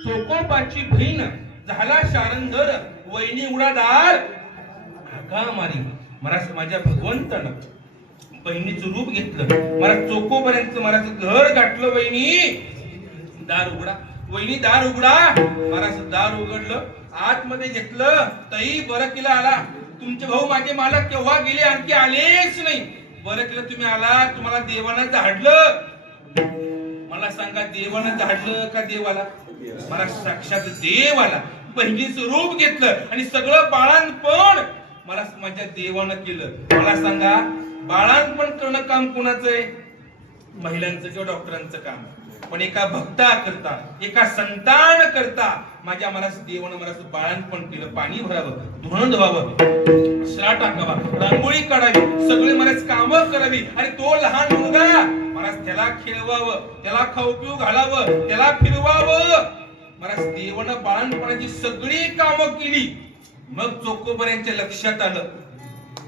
चोकोबाची बहीण झाला शारंगर, वहिनी उडादार हाका मारी. मला माझ्या भगवंतानं बहिणीचं रूप घेतलं, मला चोकोपर्यंत मला घर गाठलं. वहिनी दार उघडा, वहिनी दार उघडा. मला दार उघडलं, आतमध्ये घेतलं. ताई बरं केलं आला. तुमचे भाऊ माझे मालक केव्हा गेले, आणखी आलेच नाही. बरं केलं तुम्ही आला. तुम्हाला देवानं झाडलं. मला सांगा, देवानं झाडलं का देवाला? मला साक्षात देव आला. बहिणीचं रूप घेतलं आणि सगळं बाळांपण मला माझ्या देवानं केलं. मला सांगा, बाळांपण करणं काम कोणाचं आहे? महिलांचं किंवा डॉक्टरांचं काम. पण एका भक्ता करता, एका संतान करता माझ्या मला देवानं मला बाळांपण केलं. पाणी भरावं, धुणं धुवावं, सडा टाकावा, रांगोळी काढावी, सगळे मला कामं करावी. आणि तो लहान मुलगा मला त्याला खेळवावं, त्याला खाऊ पिऊ घालावं, त्याला फिरवावं. मला देवानं बाळांपणाची सगळी कामं केली. मग चोकोबऱ्यांच्या लक्षात आलं,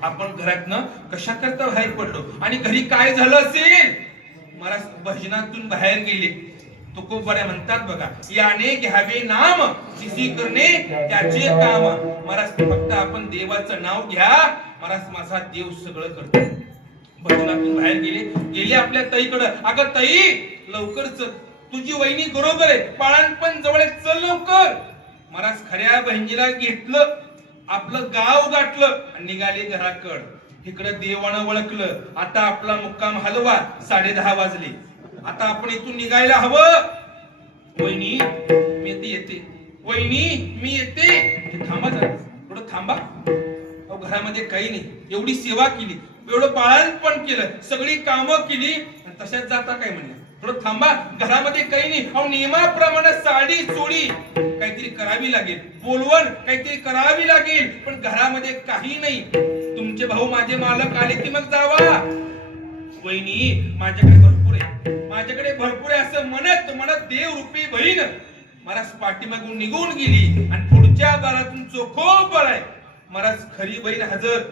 आपण घरातनं कशा करता बाहेर पडलो आणि घरी काय झालं असेल. मला भजनातून बाहेर गेले. तुकोबऱ्या म्हणतात बघा, याने घ्यावे नाम जिसी करणे त्याचे काम. मला फक्त आपण देवाचं नाव घ्या, मला माझा देव सगळं करतो. भजनातून बाहेर गेले आपल्या ताईकडं. अगं ताई, लवकर चल, तुझी वहिनी बरोबर आहे, बाळांपण जवळ, चल लवकर. मला खऱ्या बहिणीला घेतलं, आपलं गाव गाठलं आणि निघाले घराकड. इकडं देवानं ओळखलं, आता आपला मुक्काम हलवा. 10:30 वाजले, आता आपण इथून निघायला हवं. वहिनी मी येते, वहिनी मी येते. थांबा जरा, थोडं थांबा. घरामध्ये काही नाही, एवढी सेवा केली, एवढं बाळांपण केलं, सगळी कामं केली आणि तशाच जाता काय म्हणलं? थोडं थांबा, घरामध्ये काही नाही. अहो नियमाप्रमाणे साडी चोळी काहीतरी करावी लागेल, बोलवण काहीतरी करावी लागेल, पण घरामध्ये काही नाही. तुमचे भाऊ माझे मालक आले की मग जावा. वहिनी माझ्याकडे भरपूर आहे, माझ्याकडे भरपूर आहे असं म्हणत म्हणत देव रूपी बहीण मला पाठीमागून निघून गेली. आणि पुढच्या दारातून चोखोबळ आहे. मला खरी बहीण हजर.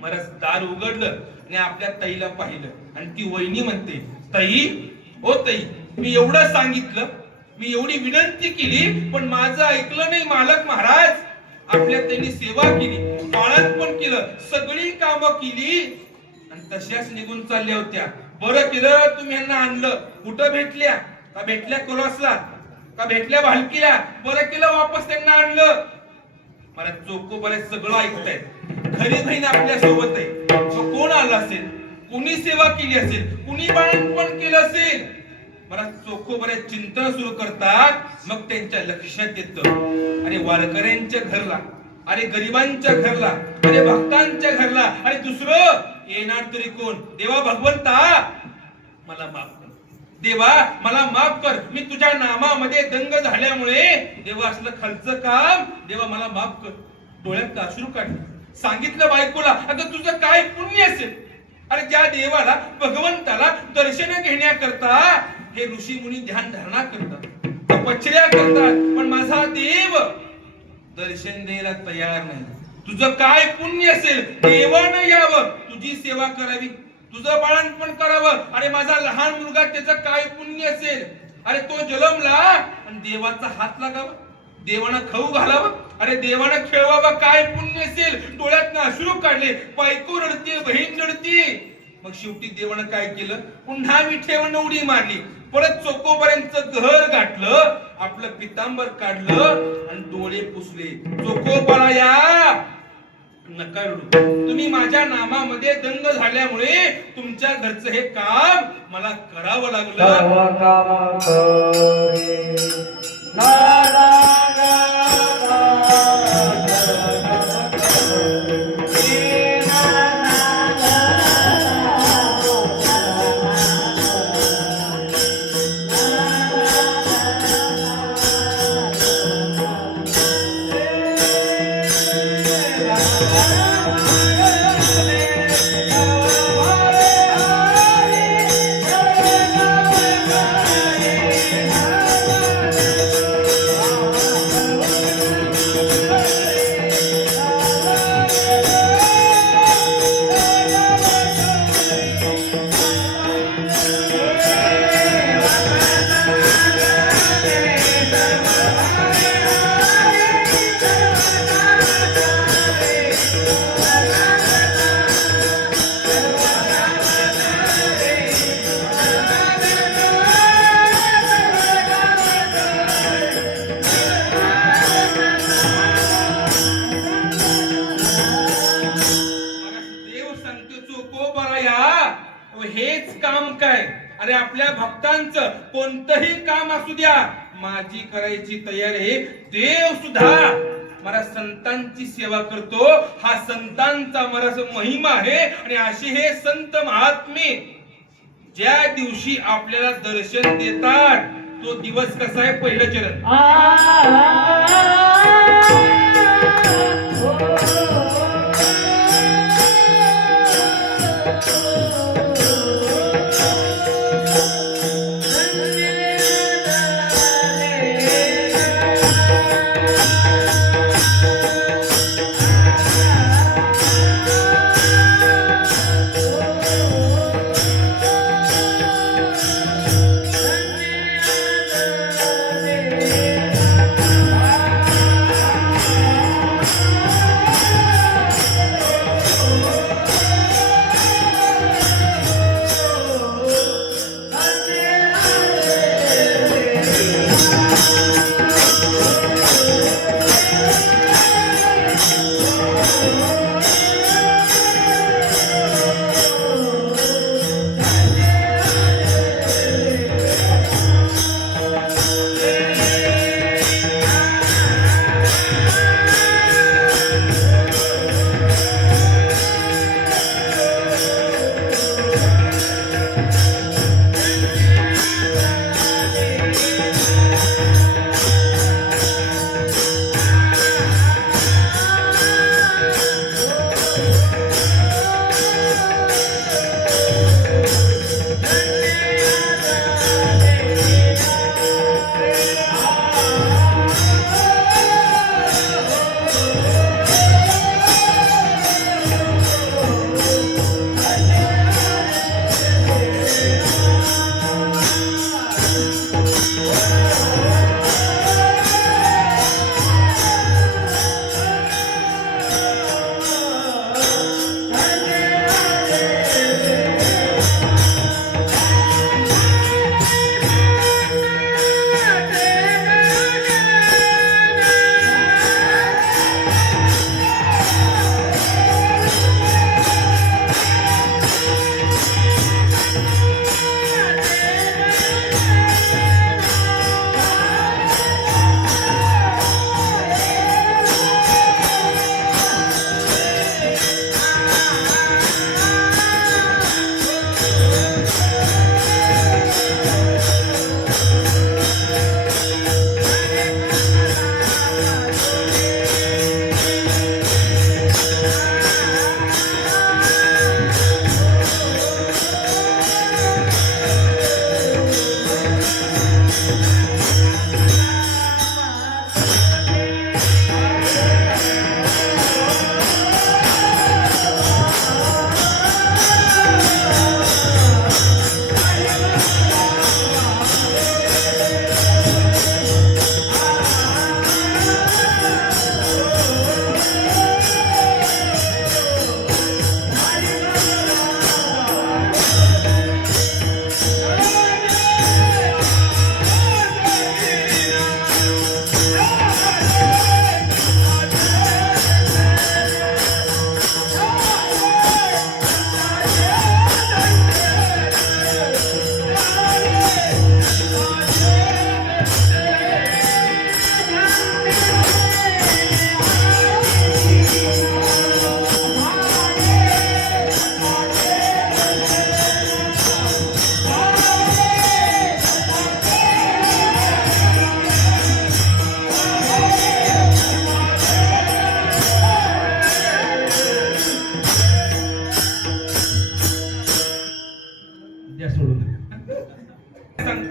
मला दार उघडलं आणि आपल्या ताईला पाहिलं आणि ती वहिनी म्हणते, ताई, ओ ताई, मी एवढं सांगितलं, मी एवढी विनंती केली, पण माझं ऐकलं नाही मालक महाराज. आपल्या त्यांनी सेवा केली, बाळंतपण केलं, सगळी कामं केली आणि तशाच निघून चालल्या होत्या. बरं केलं तुम्ही यांना आणलं. कुठं भेटल्या? का भेटल्या कोलासला, का भेटल्या भालकीला? बरं केलं वापस त्यांना आणलं. मला चोको बरे सगळं ऐकताय. खरी बहीण आपल्या सोबत आहे. मग कोण आला असेल, कोणी सेवा केली असेल, कोणी बाळंतपण केलं असेल. मला चोखो बरे चिंतन सुरू करतात. मग त्यांच्या लक्षात येतं, अरे वारकऱ्यांच्या घरला, अरे गरिबांच्या घरला, अरे भक्तांच्या घरला, अरे दुसरं येणार तरी कोण? देवा भगवंता मला माफ कर, देवा मला माफ कर. मी तुझ्या नामामध्ये दंग झाल्यामुळे देवा असलं खालचं काम, देवा मला माफ कर. डोळ्यात अश्रू काढले. सांगितलं बायकोला, अगं तुझं काय पुण्य असेल. अरे ज्या देवाला, भगवंताला दर्शन घेण्याकरता हे ऋषी मुनी ध्यान धारणा करतात, तपश्चर्या करतात, पण माझा देव दर्शन द्यायला तयार नाही. तुझं काय पुण्य असेल, देवानं यावं, तुझी सेवा करावी, तुझं बाळंतपण करावं. अरे माझा लहान मुलगा, त्याचं काय पुण्य असेल. अरे तो जन्मला आणि देवाचा हात लागावा, देवानं खाऊ घालावं, अरे देवानं खेळवावं, काय पुण्य असेल. डोळ्यातनं अश्रू काढले. बायको रडते, बहीण रडते. मग शेवटी देवानं काय केलं? पुन्हा विठेवरनं उडी मारली. परत चोकोपर्यंत घर गाठलं, आपलं पितांबर काढलं आणि डोळे पुसले. चोकोपराया नका रडू, तुम्ही माझ्या नामामध्ये दंग झाल्यामुळे तुमच्या घरचं हे काम मला करावं लागलं. हेच काम काय? अरे आपल्या भक्तांचं कोणतंही काम असू द्या, माझी करायची तयारी आहे. देव सुद्धा मला संतांची सेवा करतो. हा संतांचा मला महिमा आहे. आणि असे हे संत महात्मे ज्या दिवशी आपल्याला दर्शन देतात, तो दिवस कसा आहे? पहिलं चरण,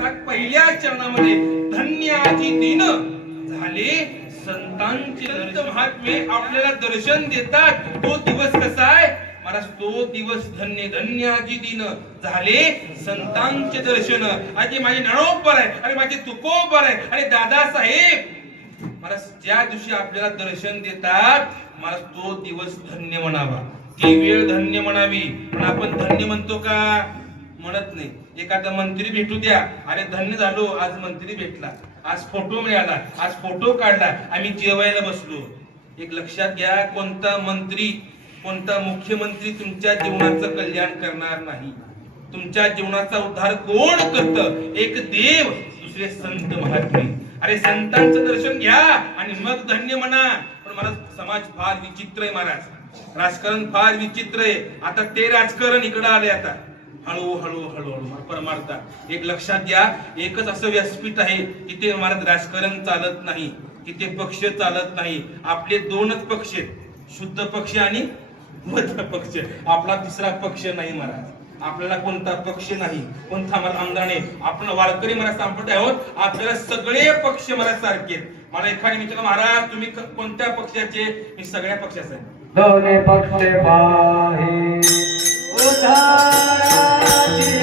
म्हणतात पहिल्या चरणामध्ये धन्याची दिन झाले संतांचे संत महात्मे आपल्याला दर्शन देतात. तो दिवस कसा आहे महाराज? तो दिवस धन्य धन्याची दिन झाले संतांचे दर्शन. आज माझे नणोपर आहे, अरे माझे तुकोबर आहे, अरे दादासाहेब महाराज ज्या दिवशी आपल्याला दर्शन देतात महाराज तो दिवस धन्य म्हणावा, ती वेळ धन्य म्हणावी. पण आपण धन्य म्हणतो का? म्हणत नाही. एखादा मंत्री भेटू द्या, अरे धन्य झालो आज मंत्री भेटला, आज फोटो मिळाला, आज फोटो काढला, आम्ही जेवायला बसलो. एक लक्षात घ्या, कोणता मंत्री कोणता मुख्यमंत्री तुमच्या जीवनाचं कल्याण करणार नाही. तुमच्या जीवनाचा उद्धार कोण करतं? एक देव, दुसरे संत महात्मे. अरे संतांचं दर्शन घ्या आणि मग धन्य म्हणा. पण महाराज समाज फार विचित्र आहे महाराज, राजकारण फार विचित्र आहे. आता ते राजकारण इकडे आले, आता हळूहळू परमार्थात. एक लक्षात घ्या, एकच असं व्यासपीठ आहे तिथे महाराज राजकारण चालत नाही, तिथे पक्ष चालत नाही. आपले दोनच पक्ष आहेत, शुद्ध पक्ष आणि मध्य पक्ष. आपला तिसरा पक्ष नाही महाराज, आपल्याला कोणता पक्ष नाही, कोणता आमदार नाही. आपण वारकरी महाराज सांगत आहोत, आपल्याला सगळे पक्ष महाराज सारखे. मला एखादी विचारलं, महाराज तुम्ही कोणत्या पक्षाचे? मी सगळ्या पक्षाचे. दोन्ही पक्ष पाहे उद्धाराची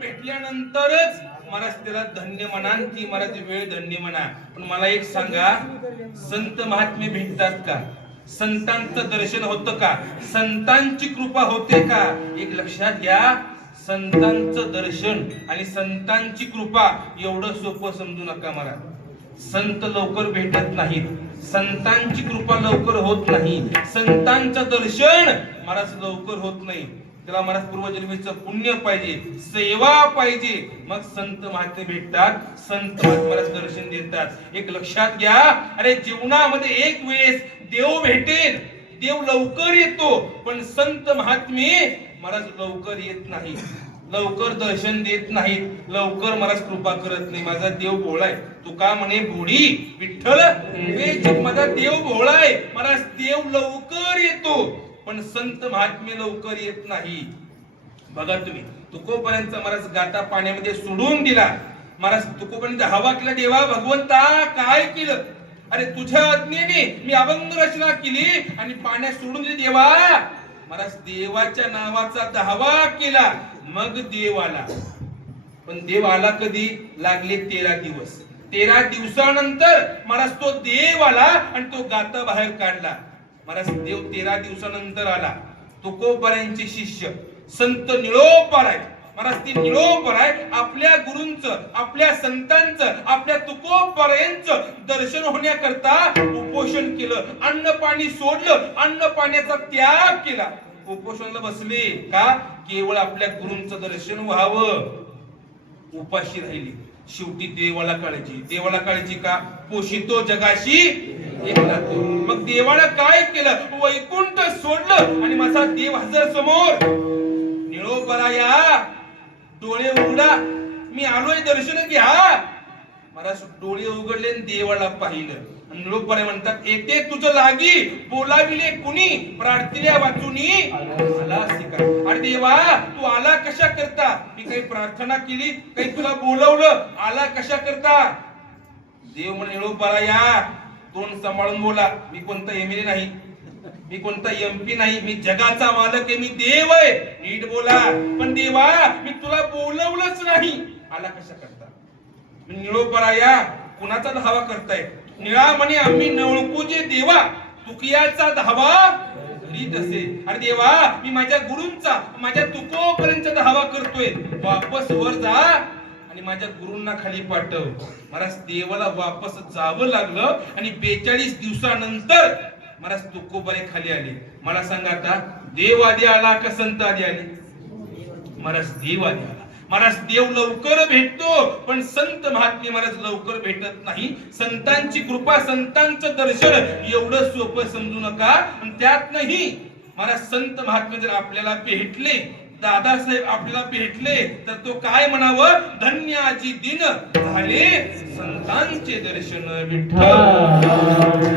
भेटल्यानंतरच महाराज त्याला धन्य म्हणा, ती महाराज वेळ धन्य म्हणा. पण मला एक सांगा, संत महात्मे भेटतात का? संतांचं दर्शन होतं का? संतांची कृपा होते का? एक लक्षात घ्या, संतांचं दर्शन आणि संतांची कृपा एवढं सोपं समजू नका महाराज. संत लवकर भेटत नाहीत, संतांची कृपा लवकर होत नाही, संतांचं दर्शन महाराज लवकर होत नाही. त्याला महाराज पूर्वजन्मीचं पुण्य पाहिजे, सेवा पाहिजे, मग संत महात्मे भेटतात, संत महात्म्याला दर्शन देतात. एक लक्षात घ्या, अरे जीवनामध्ये एक वेळेस देव भेटेल, देव लवकर येतो, पण संत महात्मे महाराज लवकर येत नाही, लवकर दर्शन देत नाहीत, लवकर महाराज कृपा करत नाही. माझा देव भोळाय, तुका म्हणे भोळी विठ्ठल, माझा देव भोळाय महाराज, देव लवकर येतो, पण संत महात्मे लवकर येत नाही. बघा तुम्ही, तुकोपर्यंत महाराज गाता पाण्यामध्ये सोडून दिला. महाराज तुकोपर्यंत हवा केला, देवा भगवंता काय केलं? अरे तुझ्या आज्ञेने मी अभंग रचना केली आणि पाण्यात सोडून दिली देवा. महाराज देवाच्या नावाचा दावा केला, मग देव आला. पण देव आला कधी? लागले 13 दिवस. 13 दिवसानंतर महाराज तो देव आला आणि तो गाता बाहेर काढला. महाराज देव 13 दिवसानंतर आला. तुकोबारायांचे शिष्य संत निळोबाराय महाराज, ती निळोबाराय आपल्या गुरूंचं, आपल्या संतांचं, आपल्या तुकोबारायांचं दर्शन होण्याकरता उपोषण केलं, अन्न पाणी सोडलं, अन्न पाण्याचा त्याग केला, उपोषणाला बसले. का? केवळ आपल्या गुरूंचं दर्शन व्हावं. उपाशी राहिली. शेवटी देवाला काळजी, देवाला काळजी का? पोषितो जगाशी एक नातो. मग देवाला काय केलं? वैकुंठ सोडलं आणि माझा देव हजर समोर. निळोपरा या, डोळे उघडा, मी आलोय दर्शन घ्या. मला डोळे उघडले आणि देवाला पाहिलं. निळोपरे म्हणतात, येते तुझं लागी बोलाविले कुणी, प्रार्थील्या वाचुनी आला शिका. अरे देवा, तू आला कशा करता? मी काही प्रार्थना केली, काही तुला बोलवलं, आला कशा करता? देव म्हणे, निळोपरा या, तोंड सांभाळून बोला. मी कोणता एमएलए नाही, मी कोणता एमपी नाही, मी जगाचा मालक आहे, मी देव आहे, नीट बोला. पण देवा, मी तुला बोलवलंच नाही, आला कशा करता? निळोपरा या, कुणाचा धावा करताय? निळा म्हणे, आम्ही नळकू जे देवा, तुकियाचा धावा करीत असे. अरे देवा, मी माझ्या गुरूंचा, माझ्या तुकोपर्यंत धावा करतोय, वापस वर जा आणि माझ्या गुरूंना खाली पाठव. महाराज देवाला वापस जावं लागलं आणि 42 दिवसानंतर महाराज तुकोबरे खाली आले. मला सांगा आता, देव आधी आला का संत आधी आले? महाराज देव आधी आला. महाराज देव लवकर भेटतो, पण संत महात्मे महाराज लवकर भेटत नाही. संतांची कृपा, संतांचं दर्शन एवढं सोपं समजू नका. आणि त्यात नाही महाराज संत महात्मे जर आपल्याला भेटले, दादासाहेब आपल्याला भेटले, तर तो काय म्हणावं? धन्य आजी दिन झाले संतांचे दर्शन. विठ्ठल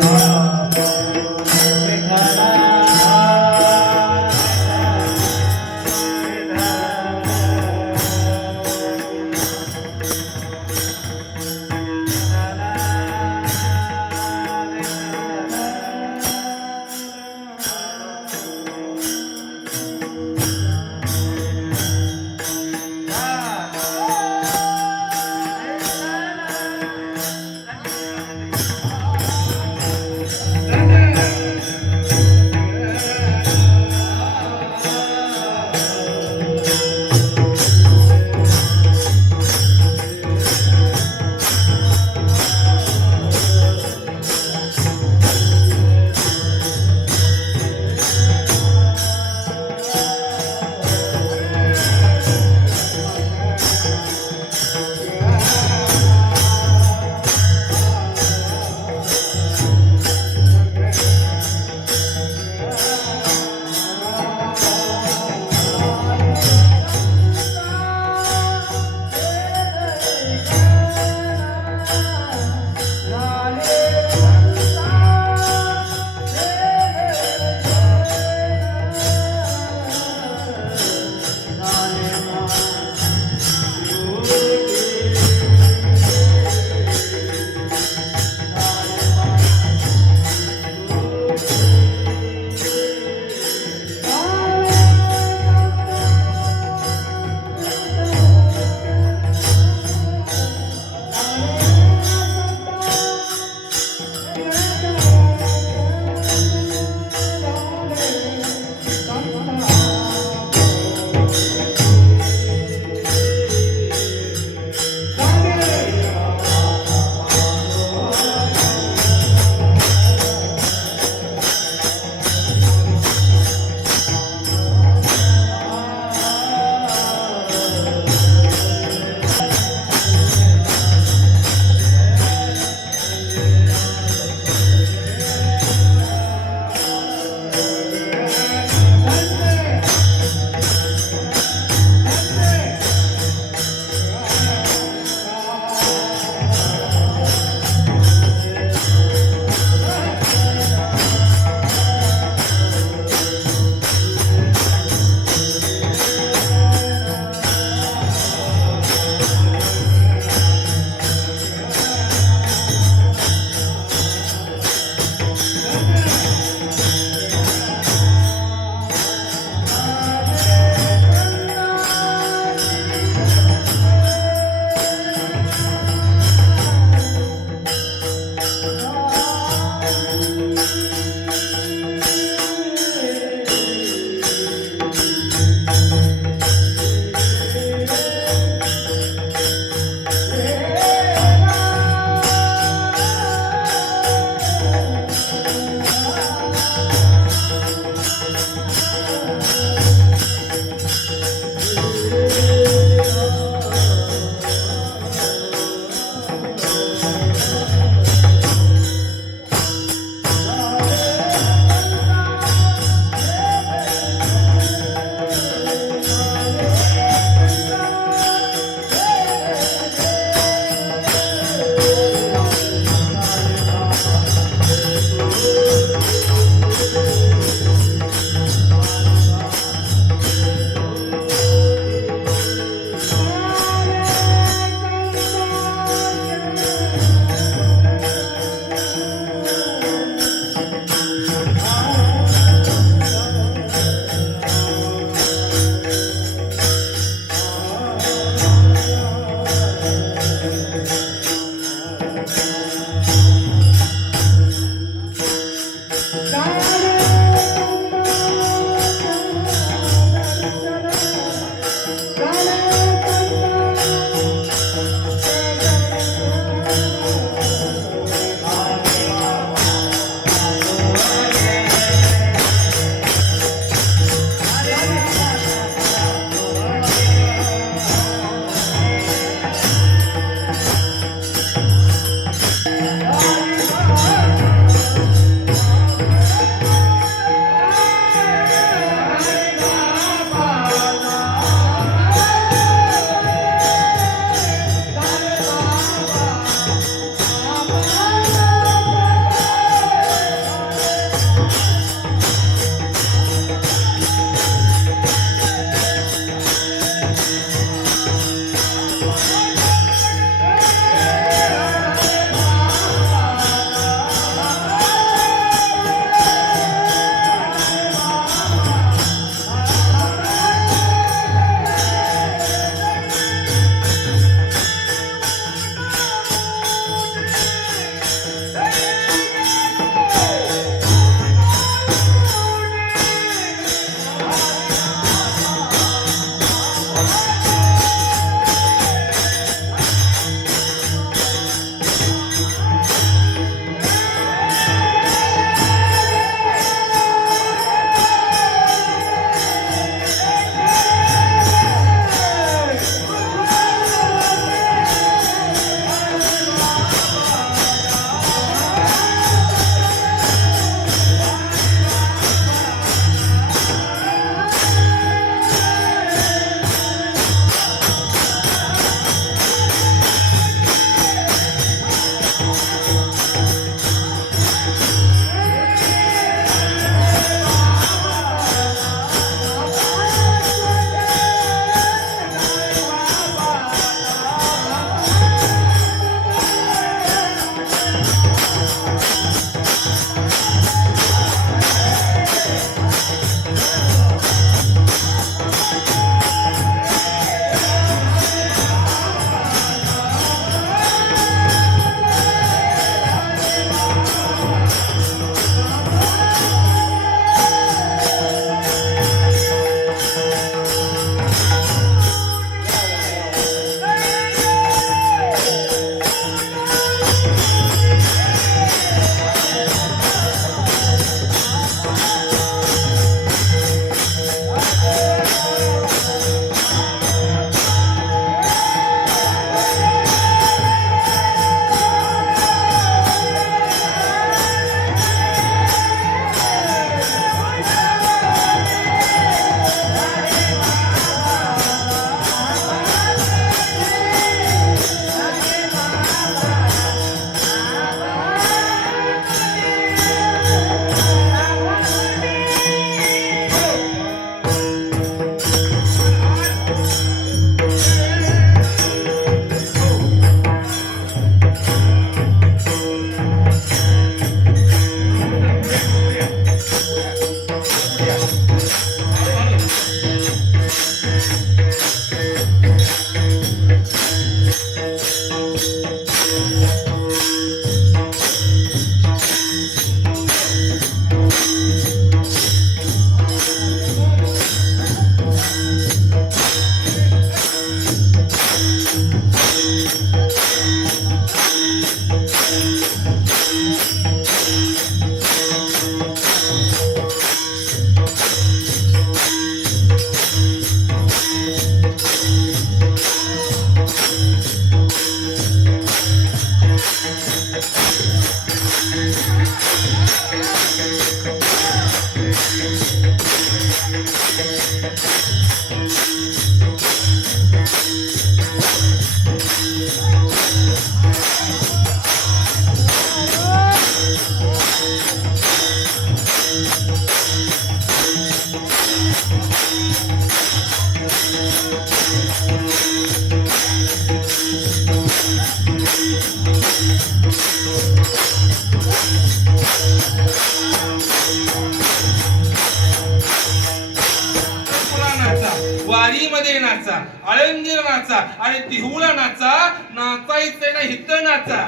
वारीमध्ये नाचा, आळंदीला नाचा आणि तिहुला नाचा, नाचायचंय ना हित नाचा.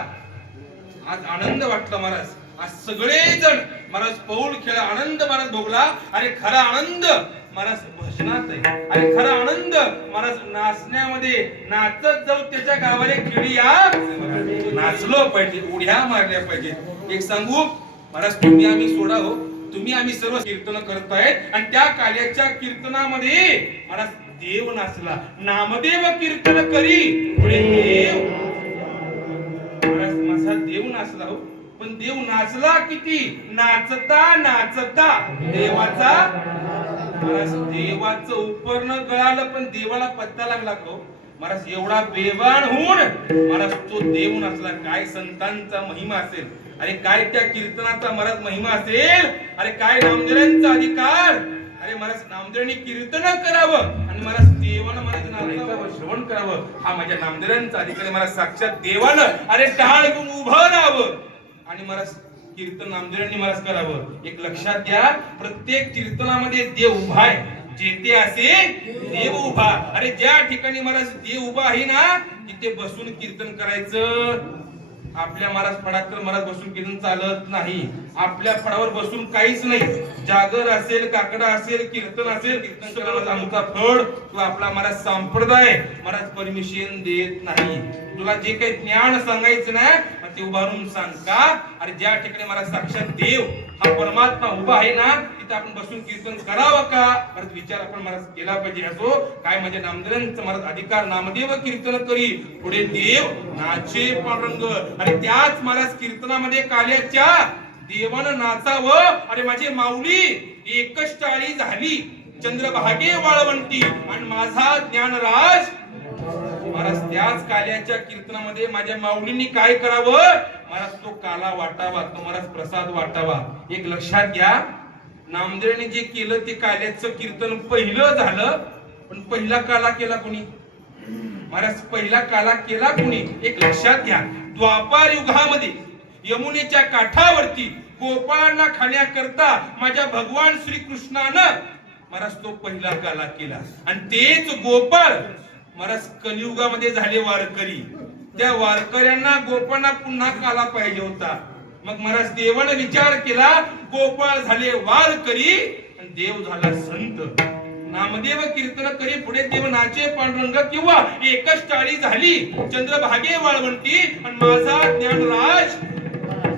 आज आनंद वाटला महाराज. आज सगळेजण महाराज पौल खेळ आनंद महाराज भोगला आणि खरा आनंद महाराज भजनात आहे आणि खरा आनंद महाराज नाचण्यामध्ये नाचत जाऊ त्याच्या गावाला खेळी या नाचलो पाहिजे, उड्या मारल्या पाहिजे. एक सांगू महाराज, तुम्ही आम्ही सोडा हो, तुम्ही आम्ही सर्व कीर्तन करतायत आणि त्या काल्याच्या कीर्तनामध्ये महाराज देव नाचला. नामदेव कीर्तन करी पुढे देव, महाराज माझा देव नाचला हो. पण देव नाचला किती? नाचता नाचता देवाचा, महाराज देवाचं उपर्ण गळालं पण देवाला पत्ता लागला हो. महाराज एवढा बेभान होऊन महाराज तो देव नाचला. काय संतांचा महिमा असेल, अरे काय त्या कीर्तनाचा महाराज महिमा असेल, अरे काय नामदेवांचा अधिकार. अरे महाराज नामदेवांनी कीर्तन करावं आणि महाराज देवानं महाराज नामाचं श्रवण करावं, हा माझ्या नामदेवांचा अधिकार. महाराज साक्षात देवानं अरे टाळ घेऊन उभं राहावं आणि महाराज कीर्तन नामदेवांनी महाराज करावं. एक लक्षात घ्या, प्रत्येक कीर्तनामध्ये देव उभा आहे. जेथे असे देव उभा. अरे ज्या ठिकाणी महाराज देव उभा आहे ना तिथे बसून कीर्तन करायचं. आपल्या महाराज फडात तर महाराज बसून कीर्तन चालत नाही. आपल्या फडावर बसून काहीच नाही. जागर असेल, काकडा असेल, कीर्तन असेल, कीर्तन करायला आमचा फड किंवा आपला महाराज संप्रदाय महाराज परमिशन देत नाही. तुला जे काही ज्ञान सांगायचं ना ते उभारून सांग का. अरे ज्या ठिकाणी महाराज साक्षात देव हा परमात्मा उभा आहे ना तिथे आपण बसून कीर्तन करावं का, परत विचार आपण महाराज केला पाहिजे. असो काय म्हणजे नामदेवांचा महाराज अधिकार, नामदेव कीर्तन करी पुढे देव नाचे पांडुरंग. आणि त्याच महाराज कीर्तनामध्ये काल्याच्या देवानं नाचावं. अरे माझे माऊली एकच टाळी झाली चंद्रभागे वाळवंटी आणि माझा ज्ञानराज. महाराज त्याच काल्याच्या कीर्तनामध्ये माझ्या माऊलींनी काय करावं, महाराज तो काला वाटावा, तो महाराज प्रसाद वाटावा. एक लक्षात घ्या, नामदेवांनी जे केलं ते काल्याचं कीर्तन पहिलं झालं, पण पहिला काला केला कोणी महाराज? पहिला काला केला कोणी? एक लक्षात घ्या, द्वापार युगामध्ये यमुनेच्या काठावरती गोपाळांना खाण्याकरता माझ्या भगवान श्रीकृष्णानं महाराज तो पहिला काला केला. आणि तेच गोपाळ महाराज कलियुगामध्ये झाले वारकरी. त्या वारकऱ्यांना गोपाळांना पुन्हा काला पाहिजे होता. मग महाराज देवाने विचार केला, गोपाळ झाले वारकरी आणि देव झाला संत. नामदेव कीर्तन करी पुढे देव नाचे पांडुरंग किंवा एकच टाळी झाली चंद्रभागे वाळवंटी आणि माझा ज्ञानराज.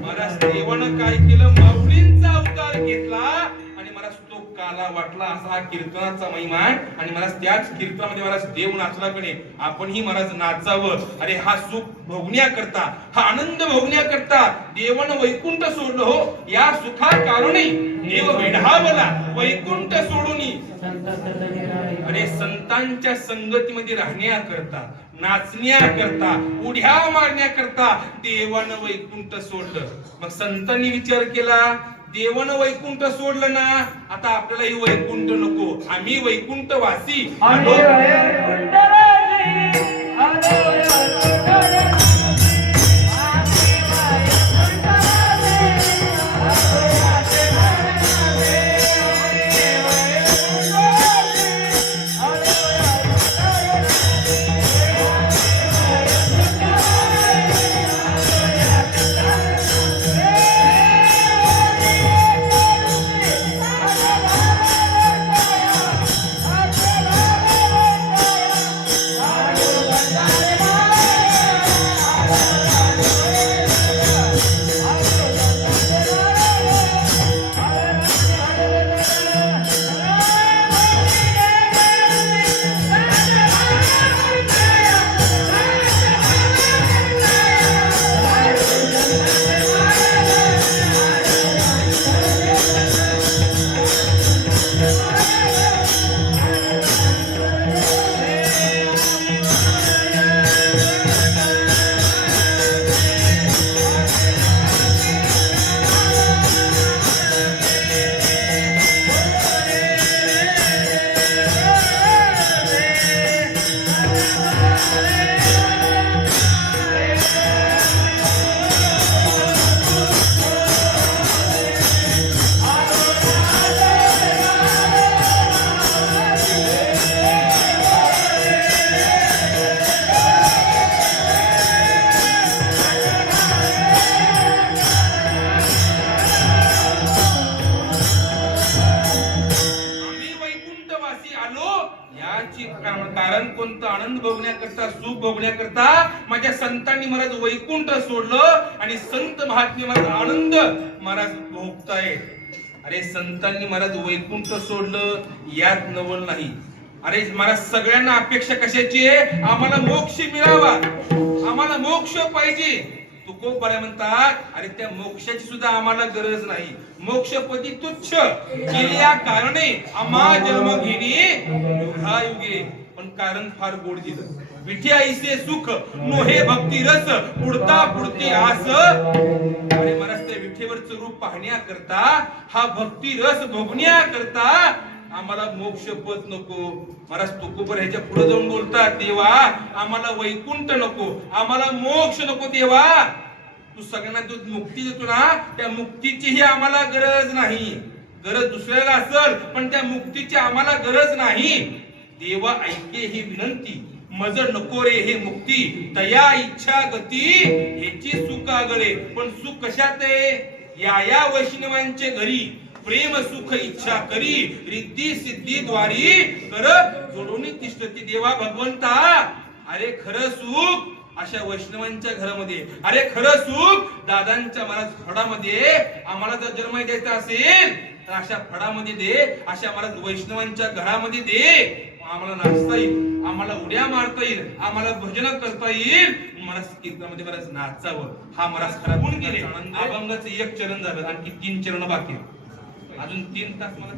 महाराज देवानं काय केलं, माऊलींचा अवतार घेतला आणि महाराज तो काला वाटला. असा हा कीर्तनाचा महिमा आहे. आणि महाराज त्याच कीर्तनामध्ये महाराज देव नाचला कणे आपणही महाराज नाचावं. अरे हा सुख भोगण्याकरता, हा आनंद भोगण्याकरता देवानं वैकुंठ सोडलं हो. या सुखा कारणे देव वेढावला वैकुंठ सोडूनी. अरे संतांच्या संगतीमध्ये राहण्याकरता, नाचण्याकरता, उड्या मारण्याकरता देवानं वैकुंठ सोडलं. मग संतांनी विचार केला, देवानं वैकुंठ सोडलं ना, आता आपल्याला ही वैकुंठ नको, आम्ही वैकुंठ वासी. कारणाची कारण कोणतं आनंद भोगण्याकरता सुख भोगण्याकरता माझ्या संतांनी महाराज वैकुंठ सोडलं आणि संत महात्मे महाराज आनंद महाराज भोगतायत. अरे संतांनी महाराज वैकुंठ सोडलं यात नवल नाही. अरे महाराज सगळ्यांना अपेक्षा कशाची आहे? आम्हाला मोक्ष मिळावा, आम्हाला मोक्ष पाहिजे. तुकोबराय म्हणतात अरे त्या मोक्षाची सुद्धा आम्हाला गरज नाही. मोक्षपदी तुच्छ केल्या कारणे आम्हा जन्म घेणे युगायुगे. पण कारण फार गोड दिलं. विठी ऐसे सुख नोहे भक्ती रस पुढता पुढती आस. अरे महाराज त्या विठेवरचं रूप पाहण्याकरता, हा भक्ती रस भोगण्याकरता आम्हाला मोक्ष पद नको. महाराज तुकोबर ह्याच्या पुढे जाऊन बोलतात देवा आम्हाला वैकुंठ नको, आम्हाला मोक्ष नको. देवा तू सगळ्यांना जो मुक्ती देतो ना त्या मुक्तीचीही आम्हाला गरज नाही. गरज दुसऱ्याला असेल पण त्या मुक्तीची आम्हाला गरज नाही. देवा ऐके ही विनंती मज नको रे हे मुक्ती. तया इच्छा गती ह्याची सुख आगळे. पण सुख कशात आहे? या वैष्णवांचे घरी प्रेम सुख इच्छा करी रिद्धी सिद्धी द्वारी कर जोडून तिष्ठती. देवा भगवंता अरे खरं सुख अशा वैष्णवांच्या घरामध्ये, अरे खरं सुख दादांच्या महाराज फडामध्ये आम्हाला जर जन्म द्यायचा असेल तर अशा फडामध्ये दे, अशा महाराज वैष्णवांच्या घरामध्ये दे. आम्हाला नाचता येईल, आम्हाला उड्या मारता येईल, आम्हाला भजन करता येईल. महाराज कीर्तनामध्ये महाराज नाचावं. हा महाराज खरा गुण गेले. अभंगाचं एक चरण झालं, आणखी 3 चरण बाकी. अजून 3 तास मला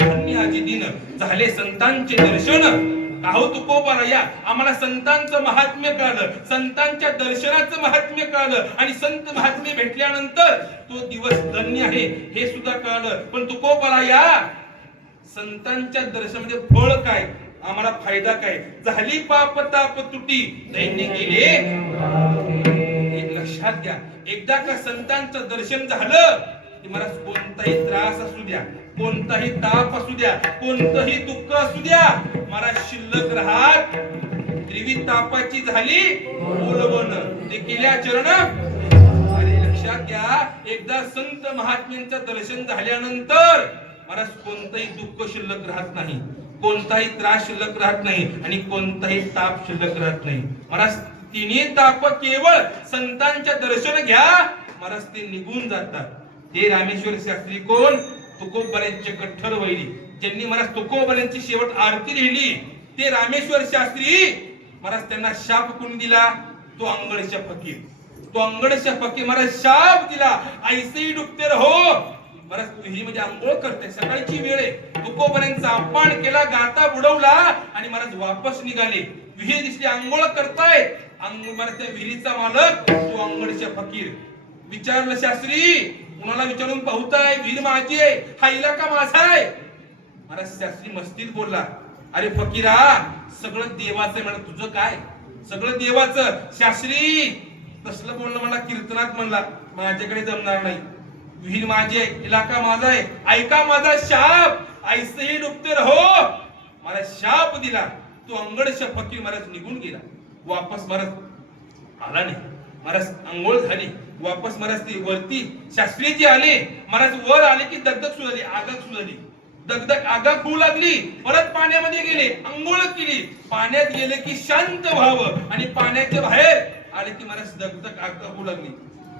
धन्य आजी दिन झाले संतांचे दर्शन. काहो तुकोबाराया आम्हाला संतांचं महात्म्य कळलं, संतांच्या दर्शनाचं महात्म्य कळलं आणि संत महात्म्य भेटल्यानंतर तो दिवस धन्य आहे हे सुद्धा कळलं. पण तुकोबाराया संतांच्या दर्शनामध्ये फळ काय, आम्हाला फायदा काय? झाली पाप ताप तुटी दैन्य गेले. एक लक्षात घ्या, एकदा का संतांचं दर्शन झालं की महाराज कोणताही त्रास असू द्या, कोणताही ताप असू द्या, कोणतंही दुःख असू द्या, महाराज शिल्लक राहत. त्रिविध तापाची झाली बोलवण ते केल्या चरण. अरे लक्षात घ्या, एकदा संत महात्म्यांचं दर्शन झाल्यानंतर महाराज कोणतंही दुःख शिल्लक राहत नाही, कोणताही त्रास शिल्लक राहत नाही आणि कोणताही ताप शिल्लक राहत नाही. महाराज तिन्ही ताप केवळ संतांच्या दर्शन घ्या महाराज ते निघून जातात. हे रामेश्वर शास्त्री कोण? तुकोबारायांचे कठ्ठर वैरी, ज्यांनी महाराज तुकोबारायांची शेवट आरती लिहिली ते रामेश्वर शास्त्री. महाराज त्यांना शाप कोणी दिला? तो अंगडशा फकीर. तो अंगडशा फकीर महाराज शाप दिला, ऐसे डुबते रहो. महाराज तुम्ही म्हणजे आंघोळ करते, सकाळची वेळ आहे, तुकोबारायांचा अपमान केला, गाता बुडवला आणि महाराज वापस निघाले. विहीर दिसली, आंघोळ करतायत. महाराज त्या विहिरीचा मालक तो अंगडशा फकीर. विचारलं शास्त्री कुणाला विचारून पाहताय? विहीर माझी आहे, हा इलाका माझा आहे. महाराज शास्त्री मस्तीत बोलला, अरे फकीरा सगळं देवाचं म्हणा, तुझं काय? सगळं देवाचं. शास्त्री तसलं बोलणं मला कीर्तनात म्हणला, माझ्याकडे जमणार नाही. विहीर माझी आहे, इलाका माझा आहे, ऐका माझा शाप, ऐसेही डुबते रहो. मला शाप दिला. तो अंगडशा फकीर महाराज निघून गेला. वापस महाराज आला नाही. महाराज अंघोळ झाली, वापस महाराज ती वरती शास्त्रीजी आले. महाराज वर आले की दगदग सुरू झाली, आगग सुरू झाली. दगदग आगग होऊ लागली. परत पाण्यामध्ये गेले, अंघोळ केली. पाण्यात गेले की शांत व्हावं आणि पाण्याच्या बाहेर आले की महाराज दगदग आगग होऊ लागली.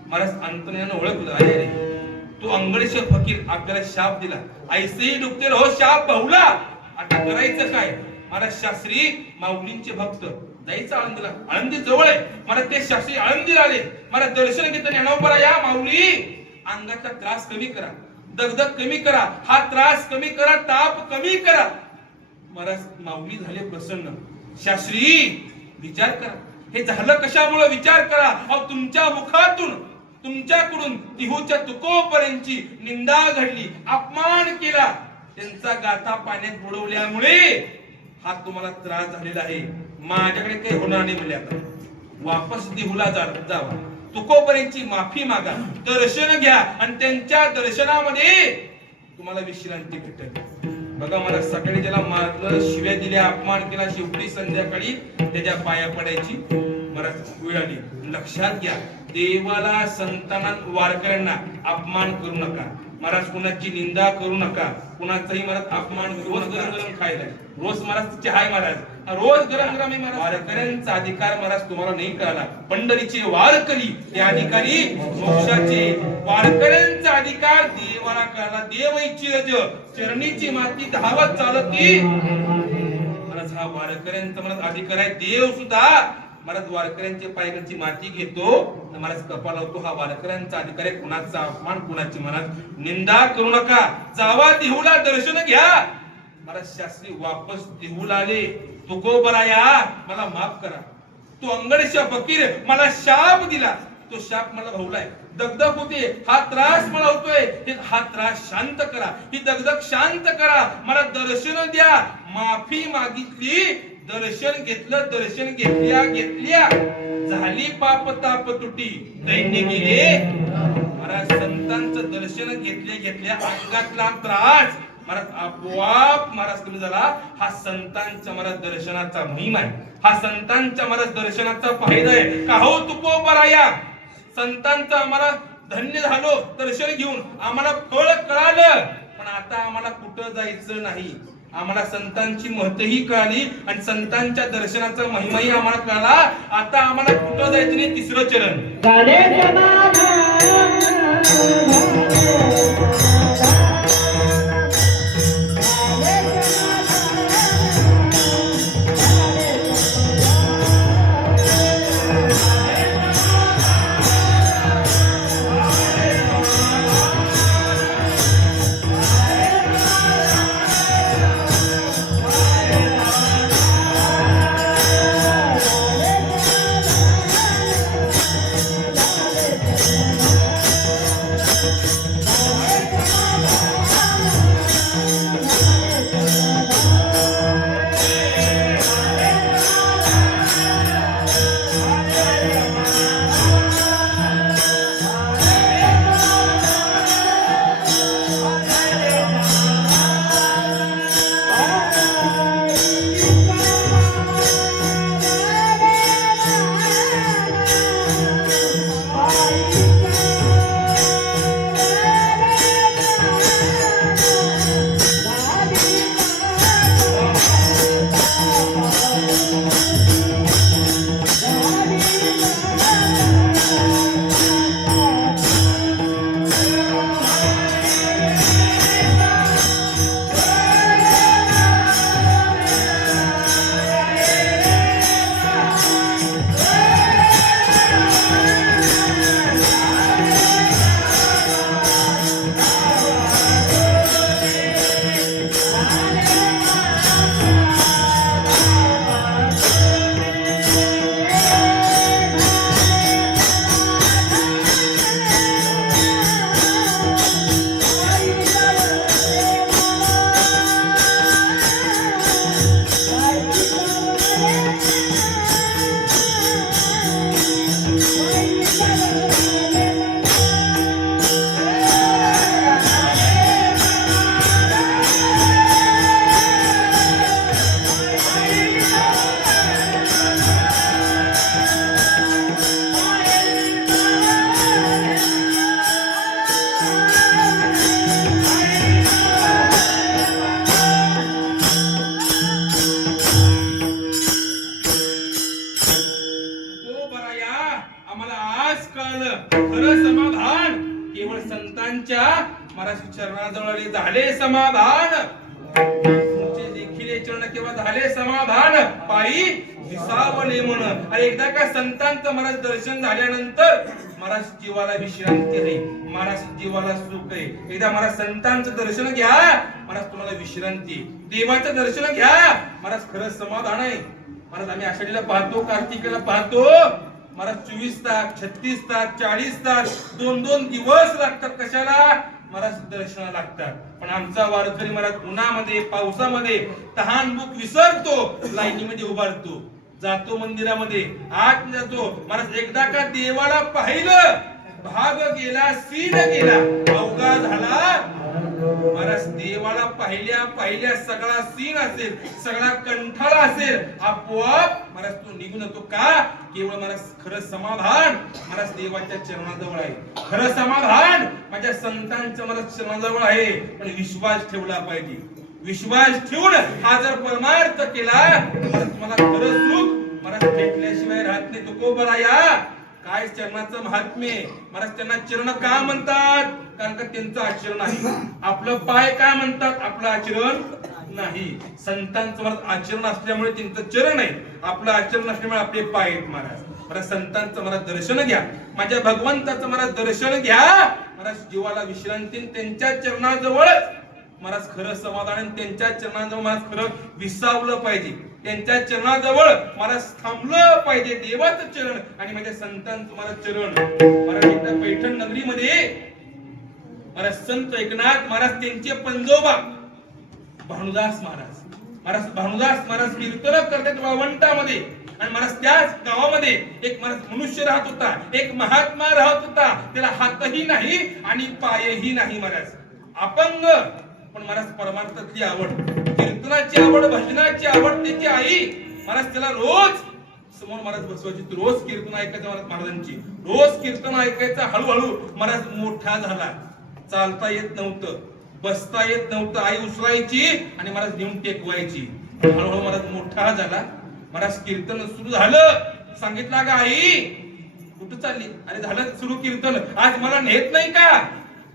महाराज अंतर्यानं ओळखलं, अरे तो अंगडशा फकीर आपल्याला शाप दिला, ऐसेही डुबते रहो, शाप बहुला. आता करायचं काय? महाराज शास्त्री माऊलींचे भक्त, जायचं आळंदीला, आळंदी जवळ आहे. मला ते शास्त्री आळंदीला आले. मला दर्शन घेताना ज्ञानोबा या माऊली अंगाचा त्रास कमी करा, दगदग कमी करा, हा त्रास कमी करा, ताप कमी करा. महाराज माऊली झाले प्रसन्न. शास्त्री विचार करा, हे झालं कशामुळे? विचार करा. अहो तुमच्या मुखातून, तुमच्याकडून तिहूच्या तुकोबारायांची निंदा घडली, अपमान केला, त्यांचा गाथा पाण्यात बुडवल्यामुळे हा तुम्हाला त्रास झालेला आहे. माझ्याकडे काही होणार नाही म्हणजे आता वापस देहूला जावा, तुकोबारायांची माफी मागा, दर्शन घ्या आणि त्यांच्या दर्शनामध्ये तुम्हाला विश्रांती भेटेल. बघा मला सकाळी ज्याला मारलं, शिव्या दिल्या, अपमान केला, शेवटी संध्याकाळी त्याच्या पाया पडायची मला वेळ आली. लक्षात घ्या, देवाला, संतांना, वारकऱ्यांना अपमान करू नका. महाराज कुणाची निंदा करू नका, कुणाचाही महाराज अपमान रोज गरम गरम खायला रोज महाराज चहा महाराज रोज गरम गरम आहे महाराज. वारकऱ्यांचा अधिकार महाराज तुम्हाला नाही कळाला. पंढरीचे वारकरी ते अधिकारी मोक्षाचे. वारकऱ्यांचा अधिकार देवाला कळाला. देवाची रज चरणीची माती धावत चालती महाराज. हा वारकऱ्यांचा महाराज अधिकार आहे. देव सुद्धा महाराज वारकऱ्यांच्या पायाची माती घेतो, महाराज कपाळ लावतो. हा वारकऱ्यांचा अधिकार आहे. कुणाचा अपमान, कुणाची महाराज निंदा करू नका. जावा देहूला दर्शन घ्या. महाराज शास्त्री वापस देहूला आले. तुकोबराया मला माफ करा. तो अंगडशा फकीर मला शाप दिला, तो शाप मला भोवलाय. दगदग होते, हा त्रास मला होतोय, हा त्रास शांत करा, ही दगदग शांत करा, मला दर्शन द्या. माफी मागितली, दर्शन घेतलं, दर्शन घेतल्या झाली पाप ताप तुटी, दैन्य गेले. महाराज संतांचं दर्शन घेतल्या अंगातला त्रास महाराज आपोआप महाराज कमी झाला. हा संतांच्या महाराज दर्शनाचा महिमा आहे. हा संतांच्या महाराज दर्शनाचा फायदा आहे. का हो तुकोबराया, संतांचं आम्हाला धन्य झालो दर्शन घेऊन, आम्हाला फळ कळालं. पण आता आम्हाला कुठं जायचं नाही. आम्हाला संतांची महत्त्वही कळाली आणि संतांच्या दर्शनाचा महिमाही आम्हाला कळाला. आता आम्हाला कुठं जायचं नाही. तिसरं चरण महाराज चरणाजवळ झाले समाधान. तुमचे देखील हे चरण केव्हा झाले समाधान, पायी विसावले म्हण. आणि एकदा का संतांचं महाराज दर्शन झाल्यानंतर महाराज जीवाला विश्रांती आहे, महाराज जीवाला सुख आहे. एकदा महाराज संतांचं दर्शन घ्या, महाराज तुम्हाला विश्रांती. देवाचं दर्शन घ्या, महाराज खरं समाधान आहे. महाराज आम्ही आषाढीला पाहतो, कार्तिकेला पाहतो, महाराज 24 तास 36 तास 40 तास 2-2 दिवस लागतात. कशाला? महाराज दर्शनाला लागतात. पण आमचा वारकरी महाराज उन्हामध्ये पावसामध्ये तहान भूक विसरतो, लाईनीमध्ये उभारतो, जातो मंदिरामध्ये, आत जातो. महाराज एकदा का देवाला पाहिलं, भाग गेला, सीन गेला, अवघा झाला. महाराज देवाला पाहिल्या सगळा सीन असेल, सगळा कंठाळा असेल, आपोआप महाराज तो निघून येतो. का? केवळ महाराज खरं समाधान महाराज देवाच्या चरणाजवळ आहे. खरं समाधान माझ्या संतांच्या महाराज चरणाजवळ आहे. पण विश्वास ठेवला पाहिजे. विश्वास ठेवून हा जर परमार्थ केला तर तुम्हाला खरं सुख महाराज भेटल्याशिवाय राहत नाही. तुकोबराया काय चरणाचं महात्म्य. महाराज त्यांना चरण का म्हणतात? कारण का त्यांचं आचरण आहे. आपलं पाय काय म्हणतात? आपलं आचरण नाही. संतांचं महाराज आचरण असल्यामुळे त्यांचं चरण आहे, आपलं आचरण असल्यामुळे आपले पाय आहेत. महाराज संतांचं महाराज दर्शन घ्या, माझ्या भगवंताचं महाराज दर्शन घ्या. महाराज जीवाला विश्रांती त्यांच्या चरणाजवळच महाराज खरं समाधान. त्यांच्या चरणाजवळ महाराज खरं विसावलं पाहिजे. त्यांच्या चरणाजवळ महाराज थांबलं पाहिजे. देवाचं चरण आणि माझ्या संतांचं महाराज चरण. महाराज पैठण नगरीमध्ये महाराज संत एकनाथ महाराज त्यांचे पंजोबा भानुदास महाराज कीर्तन करतात वावंटामध्ये. आणि महाराज त्याच गावामध्ये एक महाराज मनुष्य राहत होता, एक महात्मा राहत होता. त्याला हातही नाही आणि पायही नाही. महाराज अपंग, पण महाराज परमार्थातली आवड, कीर्तनाची आवड, भजनाची आवड. त्याची आई महाराज त्याला रोज समोर महाराज बसवायची. रोज कीर्तन ऐकायचं महाराजांची, रोज कीर्तन ऐकायचं. हळूहळू महाराज मोठा झाला. चालता येत नव्हतं, बसता येत नव्हतं. आई उचलायची आणि महाराज नेऊन टेकवायची. हळूहळू महाराज मोठा झाला. महाराज कीर्तन सुरू झालं. सांगितलं का आई कुठं चालली? अरे झालं सुरू कीर्तन, आज मला नेत नाही का?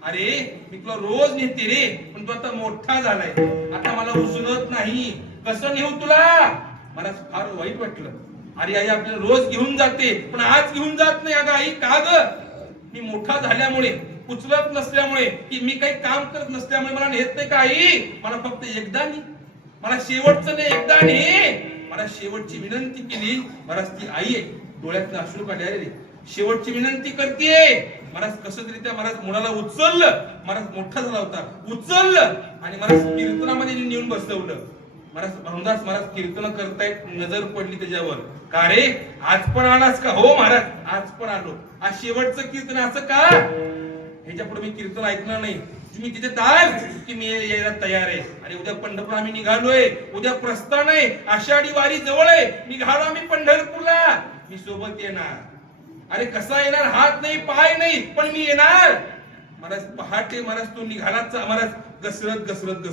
अरे मी तुला रोज नेते रे, पण तू आता मोठा झालाय, आता मला उचलत नाही, कसं नेऊ तुला? महाराज फार वाईट वाटलं. अरे आई आपल्याला रोज घेऊन जाते, पण आज घेऊन जात नाही. अगं आई का ग? मी मोठा झाल्यामुळे, उचलत नसल्यामुळे, की मी काही काम करत नसल्यामुळे मला नेत नाही का आई? मला फक्त एकदा नाही, मला शेवटचं नाही, एकदा नाही. मला शेवटची विनंती केली. महाराज ती आई आहे, डोळ्यातनं अश्रू काढले. अरे शेवटची विनंती करतेय. महाराज कसं तरी त्या महाराज मुलाला उचललं. महाराज मोठा झाला होता, उचललं आणि महाराज कीर्तनामध्ये नेऊन बसवलं. महाराज भानुदास महाराज कीर्तन करतायत, नजर पडली त्याच्यावर. का रे आज पण आलास का? हो महाराज आज पण आलो. आज शेवटचं कीर्तन. असं का? ह्याच्या पुढे मी कीर्तन ऐकणार नाही. तुम्ही तिथे दाल की मी यायला तयार आहे. आणि उद्या पंढरपूर आम्ही निघालोय, उद्या प्रस्थान आहे, आषाढी वारी जवळ आहे. निघालो आम्ही पंढरपूरला, मी सोबत येणार. अरे कसा येणार? हात नाही, पाय नाही, पण मी येणार. महाराज पहाटे महाराज तो निघालाच. महाराज घसरत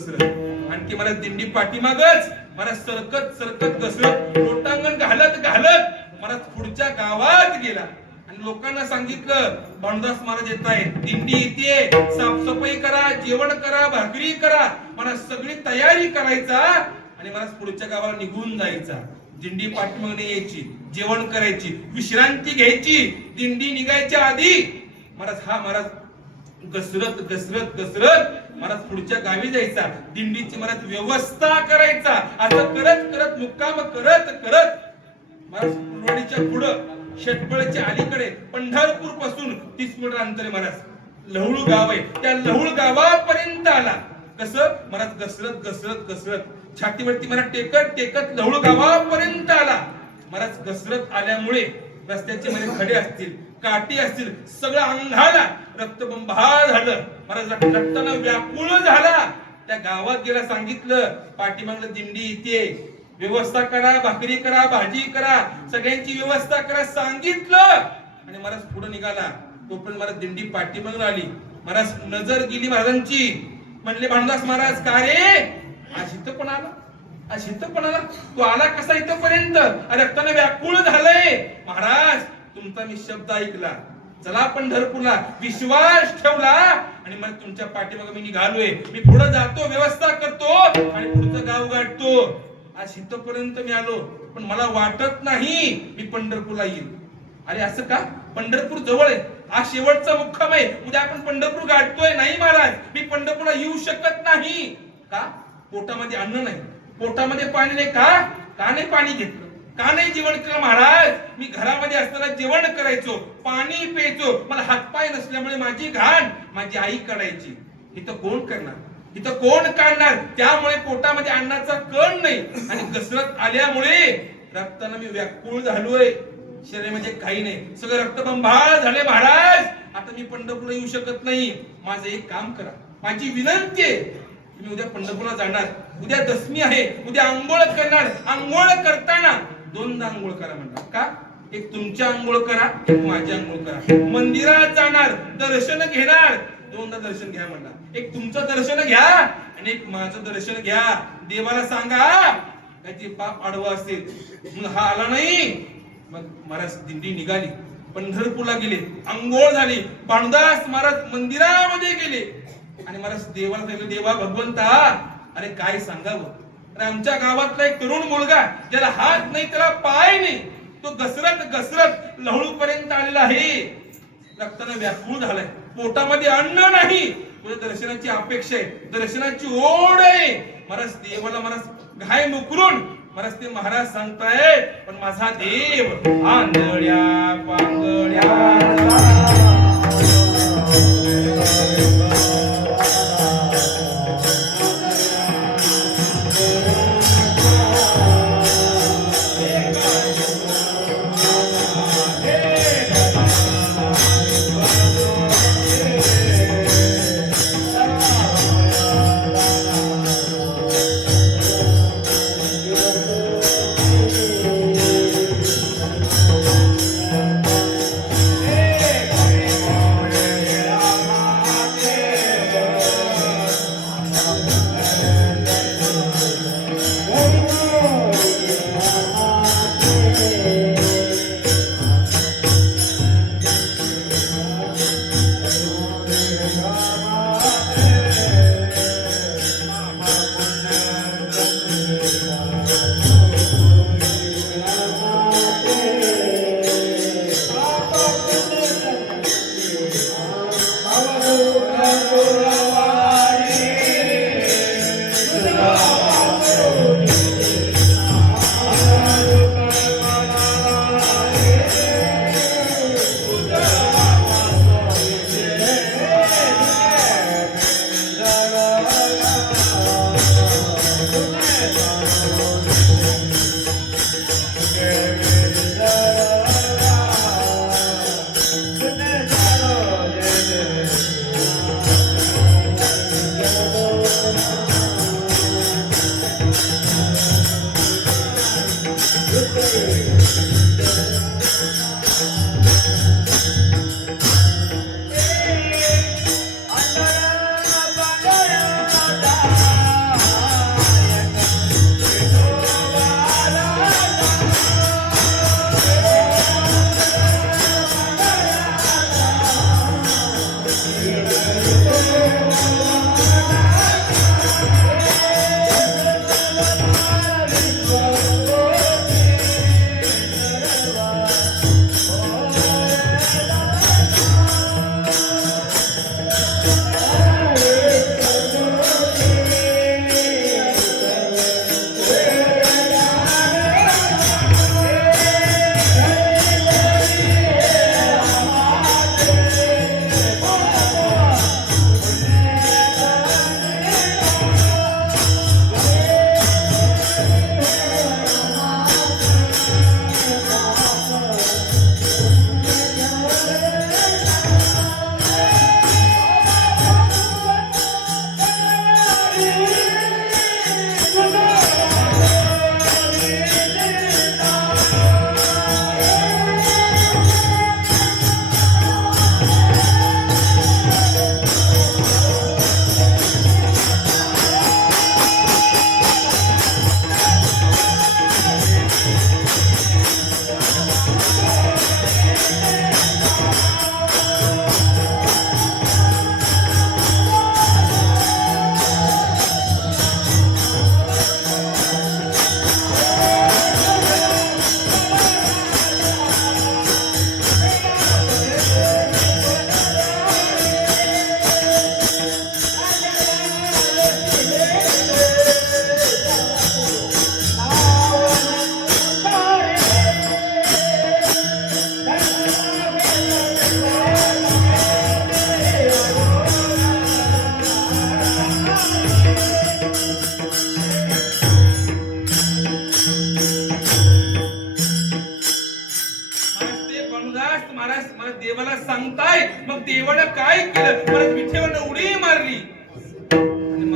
आणखी महाराज दिंडी पाठीमागच. महाराज सरकत घसरत लोटांगण घालत महाराज पुढच्या गावात गेला. आणि लोकांना सांगितलं भानुदास महाराज येत आहेत, दिंडी येते, साफसफाई करा, जेवण करा, भाकरी करा. महाराज सगळी तयारी करायचा आणि महाराज पुढच्या गावाला निघून जायचा. दिंडी पाठीमागणे यायची, जेवण करायची, विश्रांती घ्यायची. दिंडी निघायच्या आधी महाराज घसरत महाराज पुढच्या गावी जायचा. दिंडीची महाराज व्यवस्था करायचा. असं करत मुक्काम करत महाराज कुलवाडीच्या पुढं शेटपळच्या अलीकडे पंढरपूर पासून 30 मीटर अंतरे महाराज लहुळ गाव आहे. त्या लहुळ गावापर्यंत आला. कसं? महाराज घसरत छातीवरती महाराज टेकत लहुळ गावापर्यंत आला. महाराज घसरत आल्यामुळे रस्त्याचे मध्ये खडे असतील, काठी असतील, सगळं अंगाला रक्तबंबाळ झालं. महाराज रक्तानं व्याकुळ झाला. त्या गावात गेला, सांगितलं पाठीमागलं दिंडी इथे, व्यवस्था करा, भाकरी करा, भाजी करा, सगळ्यांची व्यवस्था करा सांगितलं. आणि महाराज पुढे निघाला. तोपर्यंत महाराज दिंडी पाठीमागून आली. महाराज नजर गेली महाराजांची. म्हणले भानुदास महाराज का रे आज इथं पण आला? तू आला कसा इथपर्यंत? रक्ताने व्याकुळ झालंय. महाराज तुमचा मी शब्द ऐकला, चला पंढरपूरला, विश्वास ठेवला आणि मग तुमच्या पाठीमागे मी निघालोय. मी पुढे जातो, व्यवस्था करतो आणि पुढचं गाव गाठतो. आज इथपर्यंत मी आलो, पण मला वाटत नाही मी पंढरपूरला येईल. अरे असं का? पंढरपूर जवळ आहे, आज शेवटचा मुक्काम आहे, उद्या आपण पंढरपूर गाठतोय. नाही महाराज मी पंढरपूरला येऊ शकत नाही. का? पोटामध्ये अन्न नाही, पोटामध्ये पाणी नाही. का नाही पाणी घेतलं? का नाही जेवण केलं? महाराज मी घरामध्ये असताना जेवण करायचो, पाणी प्यायचो. मला हातपाय नसल्यामुळे माझी घाण माझी आई काढायची. इथं कोण करणार? इथं कोण काढणार? त्यामुळे पोटामध्ये अन्नाचा कण नाही. आणि घसरत आल्यामुळे रक्तानं मी व्याकुळ झालोय. शरीरामध्ये काही नाही, सगळं रक्तबंबाळ झाले. महाराज आता मी पंढरपूरला येऊ शकत नाही. माझं एक काम करा, माझी विनंती आहे, तुम्ही उद्या पंढरपूरला जाणार, उद्या दशमी आहे, उद्या आंघोळ करणार, आंघोळ करताना दोनदा आंघोळ करा म्हणतात. का? एक तुमच्या आंघोळ करा, एक माझी आंघोळ करा. मंदिरात जाणार, दर्शन घेणार, दोनदा दर्शन घ्या म्हणतात. एक तुमचं दर्शन घ्या आणि एक माझं दर्शन घ्या. देवाला सांगा त्याची पाप आडवं असेल. मग हा आला नाही, मग महाराज दिंडी निघाली, पंढरपूरला गेले, अंघोळ झाली, भानुदास महाराज मंदिरामध्ये गेले आणि महाराज देवाला सांगितलं, देवा भगवंता, अरे काय सांगावं, अरे आमच्या गावातला एक तरुण मुलगा ज्याला हात नाही त्याला पाय नाही, तो घसरत घसरत लहळू पर्यंत आलेला आहे, रक्ताने व्याकुळ झालाय, पोटामध्ये अन्न नाही, तुझ्या दर्शनाची अपेक्षा आहे, दर्शनाची ओढ आहे. महाराज देवाला महाराज घाय मुकरून महाराज ते महाराज सांगताय, पण माझा देव आंधळ्या पांगळ्या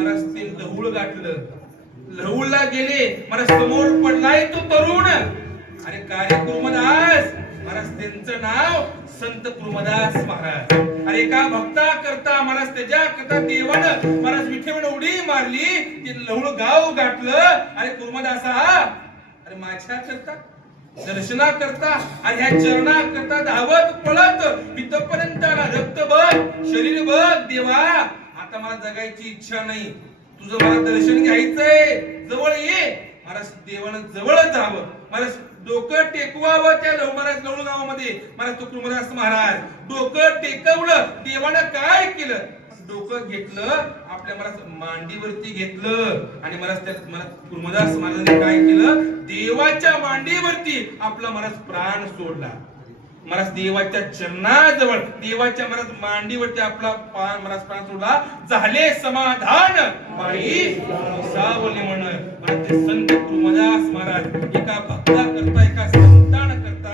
महाराज ते लहुळ गाठलं. लहुळला गेले, महाराज समोर पडलाय तो तरुण. आणि कार्य कुर्मदास महाराज, त्यांचं नाव संत कुर्मदास महाराज. अरे एका भक्ता करता महाराज, त्याच्या करता देवानं महाराज विठेवर उडी मारली, ते लहुळ गाव गाठलं. अरे कुर्मदासा, अरे माझ्या करता दर्शना करता आणि ह्या चरणा करता धावत पळत इथपर्यंत आला. रक्त बघ, शरीर बघ देवा, आता मला जगायची इच्छा नाही, तुझं मला दर्शन घ्यायचंय, जवळ ये. महाराज देवानं जवळच जावं, महाराज डोकं टेकवावं त्या महाराज लहुळ गावामध्ये. महाराज तो कुर्मदास महाराज डोकं टेकवलं. देवानं काय केलं? डोकं घेतलं, आपल्या महाराज मांडीवरती घेतलं. आणि महाराज त्या महाराज कुर्मदास महाराजांनी काय केलं? देवाच्या मांडीवरती आपला महाराज प्राण सोडला. महाराज देवाच्या चरणाजवळ, देवाच्या महाराज मांडीवरती आपला महाराज प्राण सोडला. झाले समाधान बाई सावली म्हण. महाराज ते संत कुर्मदास महाराज एका भक्ता करता, एका संतान करता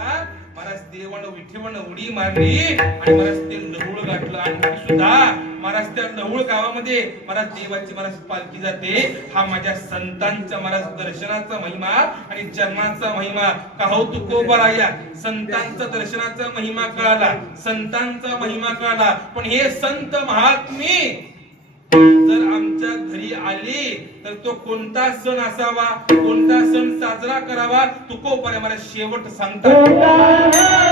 महाराज देवानं विठेवानं उडी मारली आणि महाराज ते लहुळ गाठलं. आणि सुद्धा महाराज त्या लहुळ गावामध्ये महाराज देवाची महाराज पालखी जाते. हा माझ्या संतांचा महाराज दर्शनाचा महिमा आणि चरणाचा महिमा. का हो तुकोबराया, संतांचा दर्शनाचा महिमा कळाला, संतांचा महिमा कळाला. पण हे संत महात्मे जर आमच्या घरी आले तर तो कोणता सण असावा, कोणता सण साजरा करावा, तुकोबराया मला शेवट सांगतात.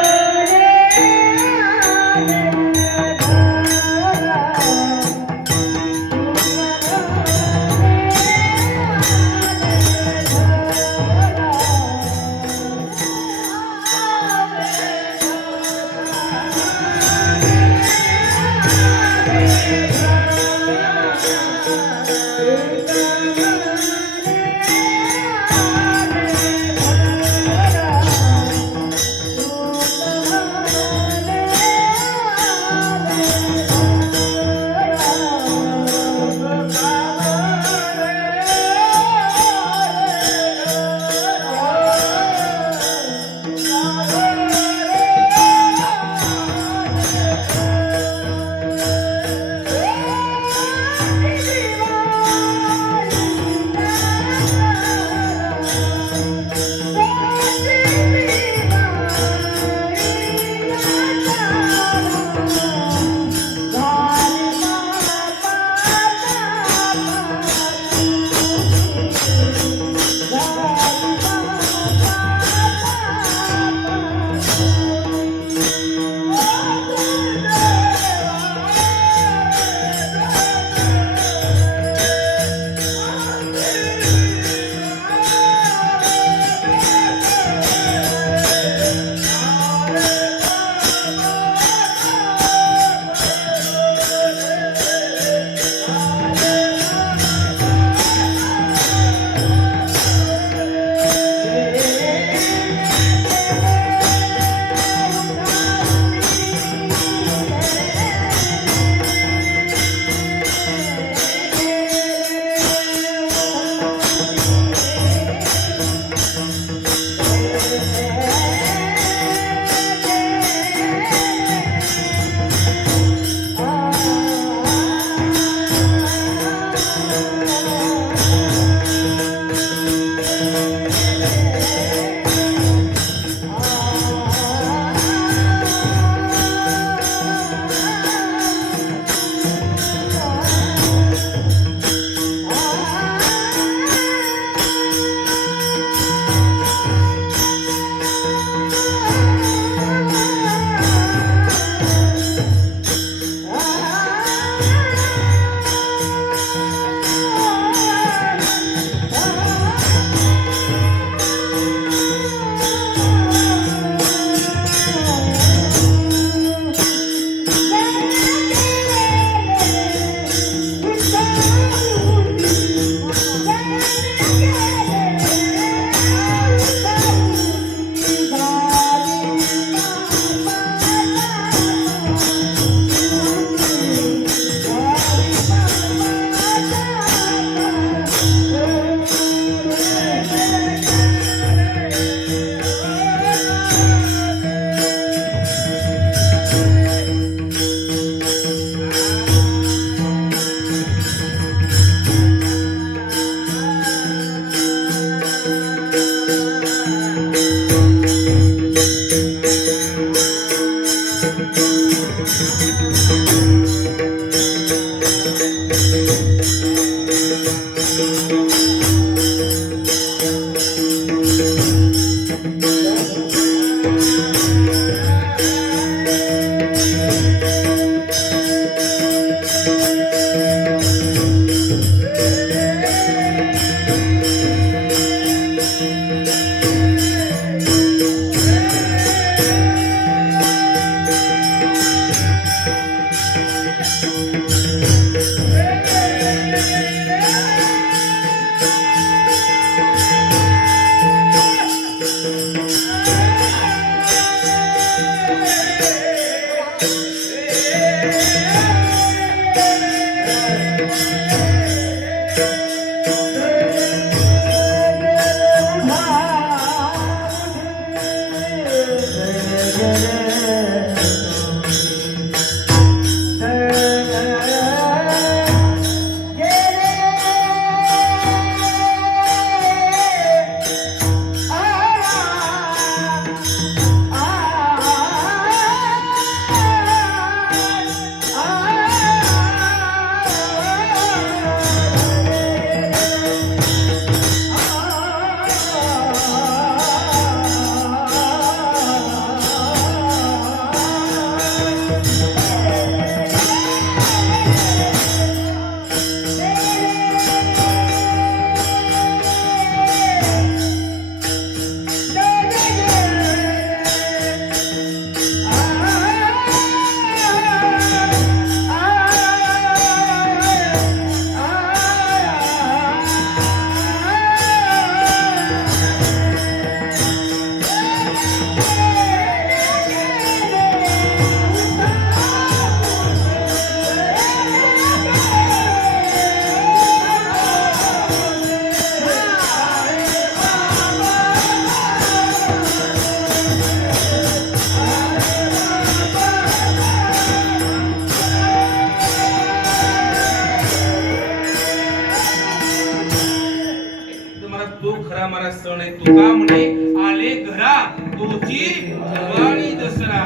तो खरा मला सण आहे. तुका म्हणे आले घरा तोची दिवाळी दसरा.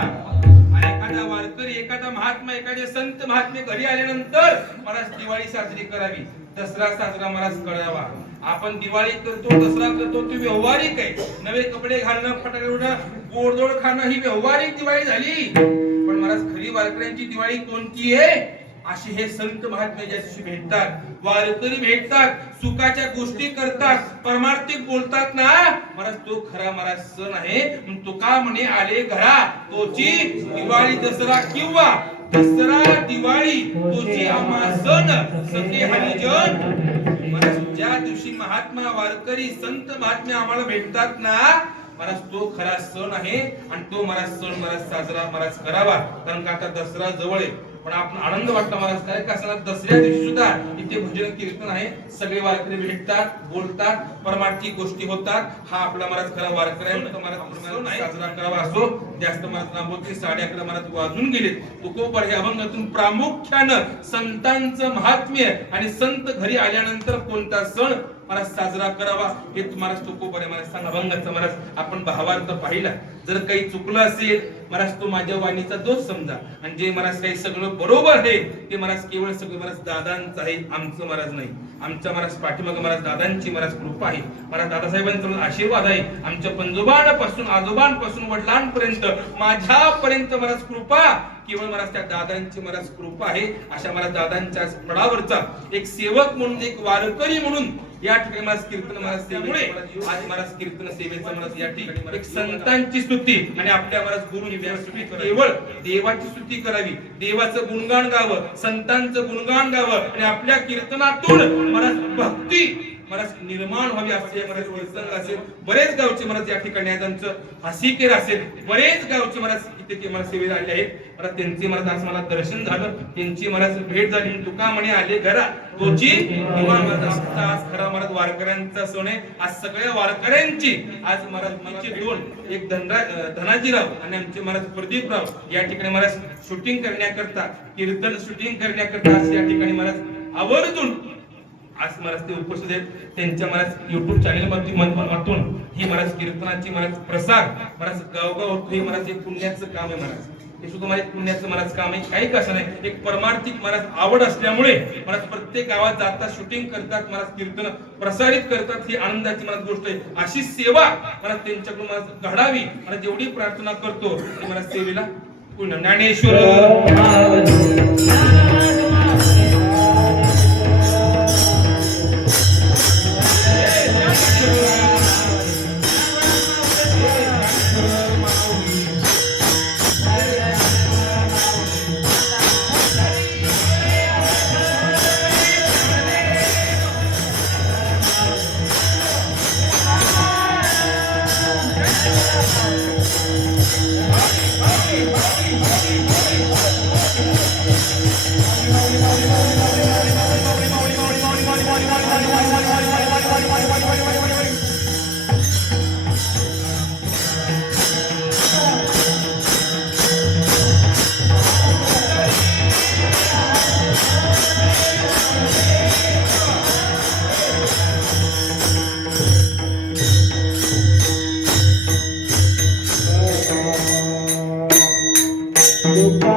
आणि एखादा वारकरी, एखादा महात्मा, एखादे संत महात्मे घरी आल्यानंतर मला दिवाळी साजरी करावी, दसरा साजरा मला करावा. आपण दिवाळी करतो, दसरा करतो, ती व्यावहारिक आहे. नवे कपडे घालणं, फटाके उडवणं, गोडधोड खाणं ही व्यावहारिक दिवाळी झाली. पण मला खरी वारकऱ्यांची दिवाळी कोणती आहे? अशी हे संत महात्मे ज्याशी भेटतात, वारकरी भेटतात, सुखाच्या गोष्टी करतात, परमार्थिक बोलतात ना, मला तो खरा मला सण आहे. तुका म्हणे आले घरा तोची दिवाळी दसरा, किंवा दसरा दिवाळी तोची आम्हा सण सखे हरिजन. मला ज्या दिवशी महात्मा, वारकरी, संत महात्मे आम्हाला भेटतात ना, मला तो खरा सण आहे. आणि तो मला सण मला साजरा मला करावा. कारण का आता दसरा जवळ आहे. पण आपण आनंद वाटला मला काय का असणार, दसऱ्या दिवशी सुद्धा इथे भजन कीर्तन आहे, सगळे वारकरी भेटतात, बोलतात, परमार्थिक गोष्टी होतात. हा आपला मला खरा वारकऱ्यांचा मला साजरा करावा असो. जास्त मला लांबवते, 11:30 मला वाजून गेले. तुकोबर हे अभंगातून प्रामुख्यानं संतांचं महात्म्य आणि संत घरी आल्यानंतर कोणता सण मला साजरा करावा हे तुम्हाला तुकोबर मला सांग. अभंगाचा मला आपण भावार्थ पाहिला. जर काही चुकलं असेल मला तो माझ्या वाणीचा दोष समजा. आणि जे मला काही सगळं बरोबर आहे ते मला केवळ सगळं मला दादांचं आहे, आमचं महाराज नाही. आमच्या महाराज पाठीमागे महाराज दादांची महाराज कृपा आहे. मला दादासाहेबांचा आशीर्वाद आहे. आमच्या पंजोबांपासून, आजोबांपासून, वडिलांपर्यंत, माझ्यापर्यंत महाराज कृपा केवळ मला त्या दादांची महाराज कृपा आहे. अशा मला दादांच्या पडावरचा एक सेवक म्हणून, एक वारकरी म्हणून या ठिकाणी मला कीर्तन मला सेवेमुळे आज मला कीर्तन सेवेचं मला या ठिकाणी एक संतांची स्तुती आणि आपल्या मला गुरु व्यासपीठ केवळ देवाची स्तुती करावी, देवाचं गुणगान गावं, संतांचं गुणगान गावं आणि आपल्या कीर्तनातून मला भक्ती मला निर्माण व्हावी असे मला कीर्तन असेल. बरेच गावचे मला या ठिकाणी त्यांचं हसीकेर असेल, बरेच गावचे मला इथे मला सेवेला आले आहेत. मला त्यांचे मला आज मला दर्शन झालं, त्यांची मला भेट झाली. तुका म्हणे आले घरा तोची आज खरा मला वारकऱ्यांचा सण आहे. आज सगळ्या वारकऱ्यांची आज महाराज दोन, एक धनाजीराव आणि आमचे महाराज प्रदीपराव या ठिकाणी मला शूटिंग करण्याकरता, कीर्तन शूटिंग करण्याकरता आज या ठिकाणी मला आवर्जून आज महाराज ते उपस्थित आहेत. त्यांच्या महाराज युट्यूब चॅनल माध्यमातून ही महाराज कीर्तनाची महाराज प्रसार महाराज गावगाव होतो. हे महाराज एक पुण्याचं काम आहे महाराज. हे सुद्धा मला एक पुण्याचं मलाच काम आहे. काही कसं नाही, एक परमार्थिक मला आवड असल्यामुळे मला प्रत्येक गावात जातात, शूटिंग करतात, मला कीर्तन प्रसारित करतात. ही आनंदाची मला गोष्ट आहे. अशी सेवा मला त्यांच्याकडून मला घडावी, मला जेवढी प्रार्थना करतो ती मला सेवेला पूर्ण. ज्ञानेश्वर तुका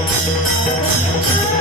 महाराज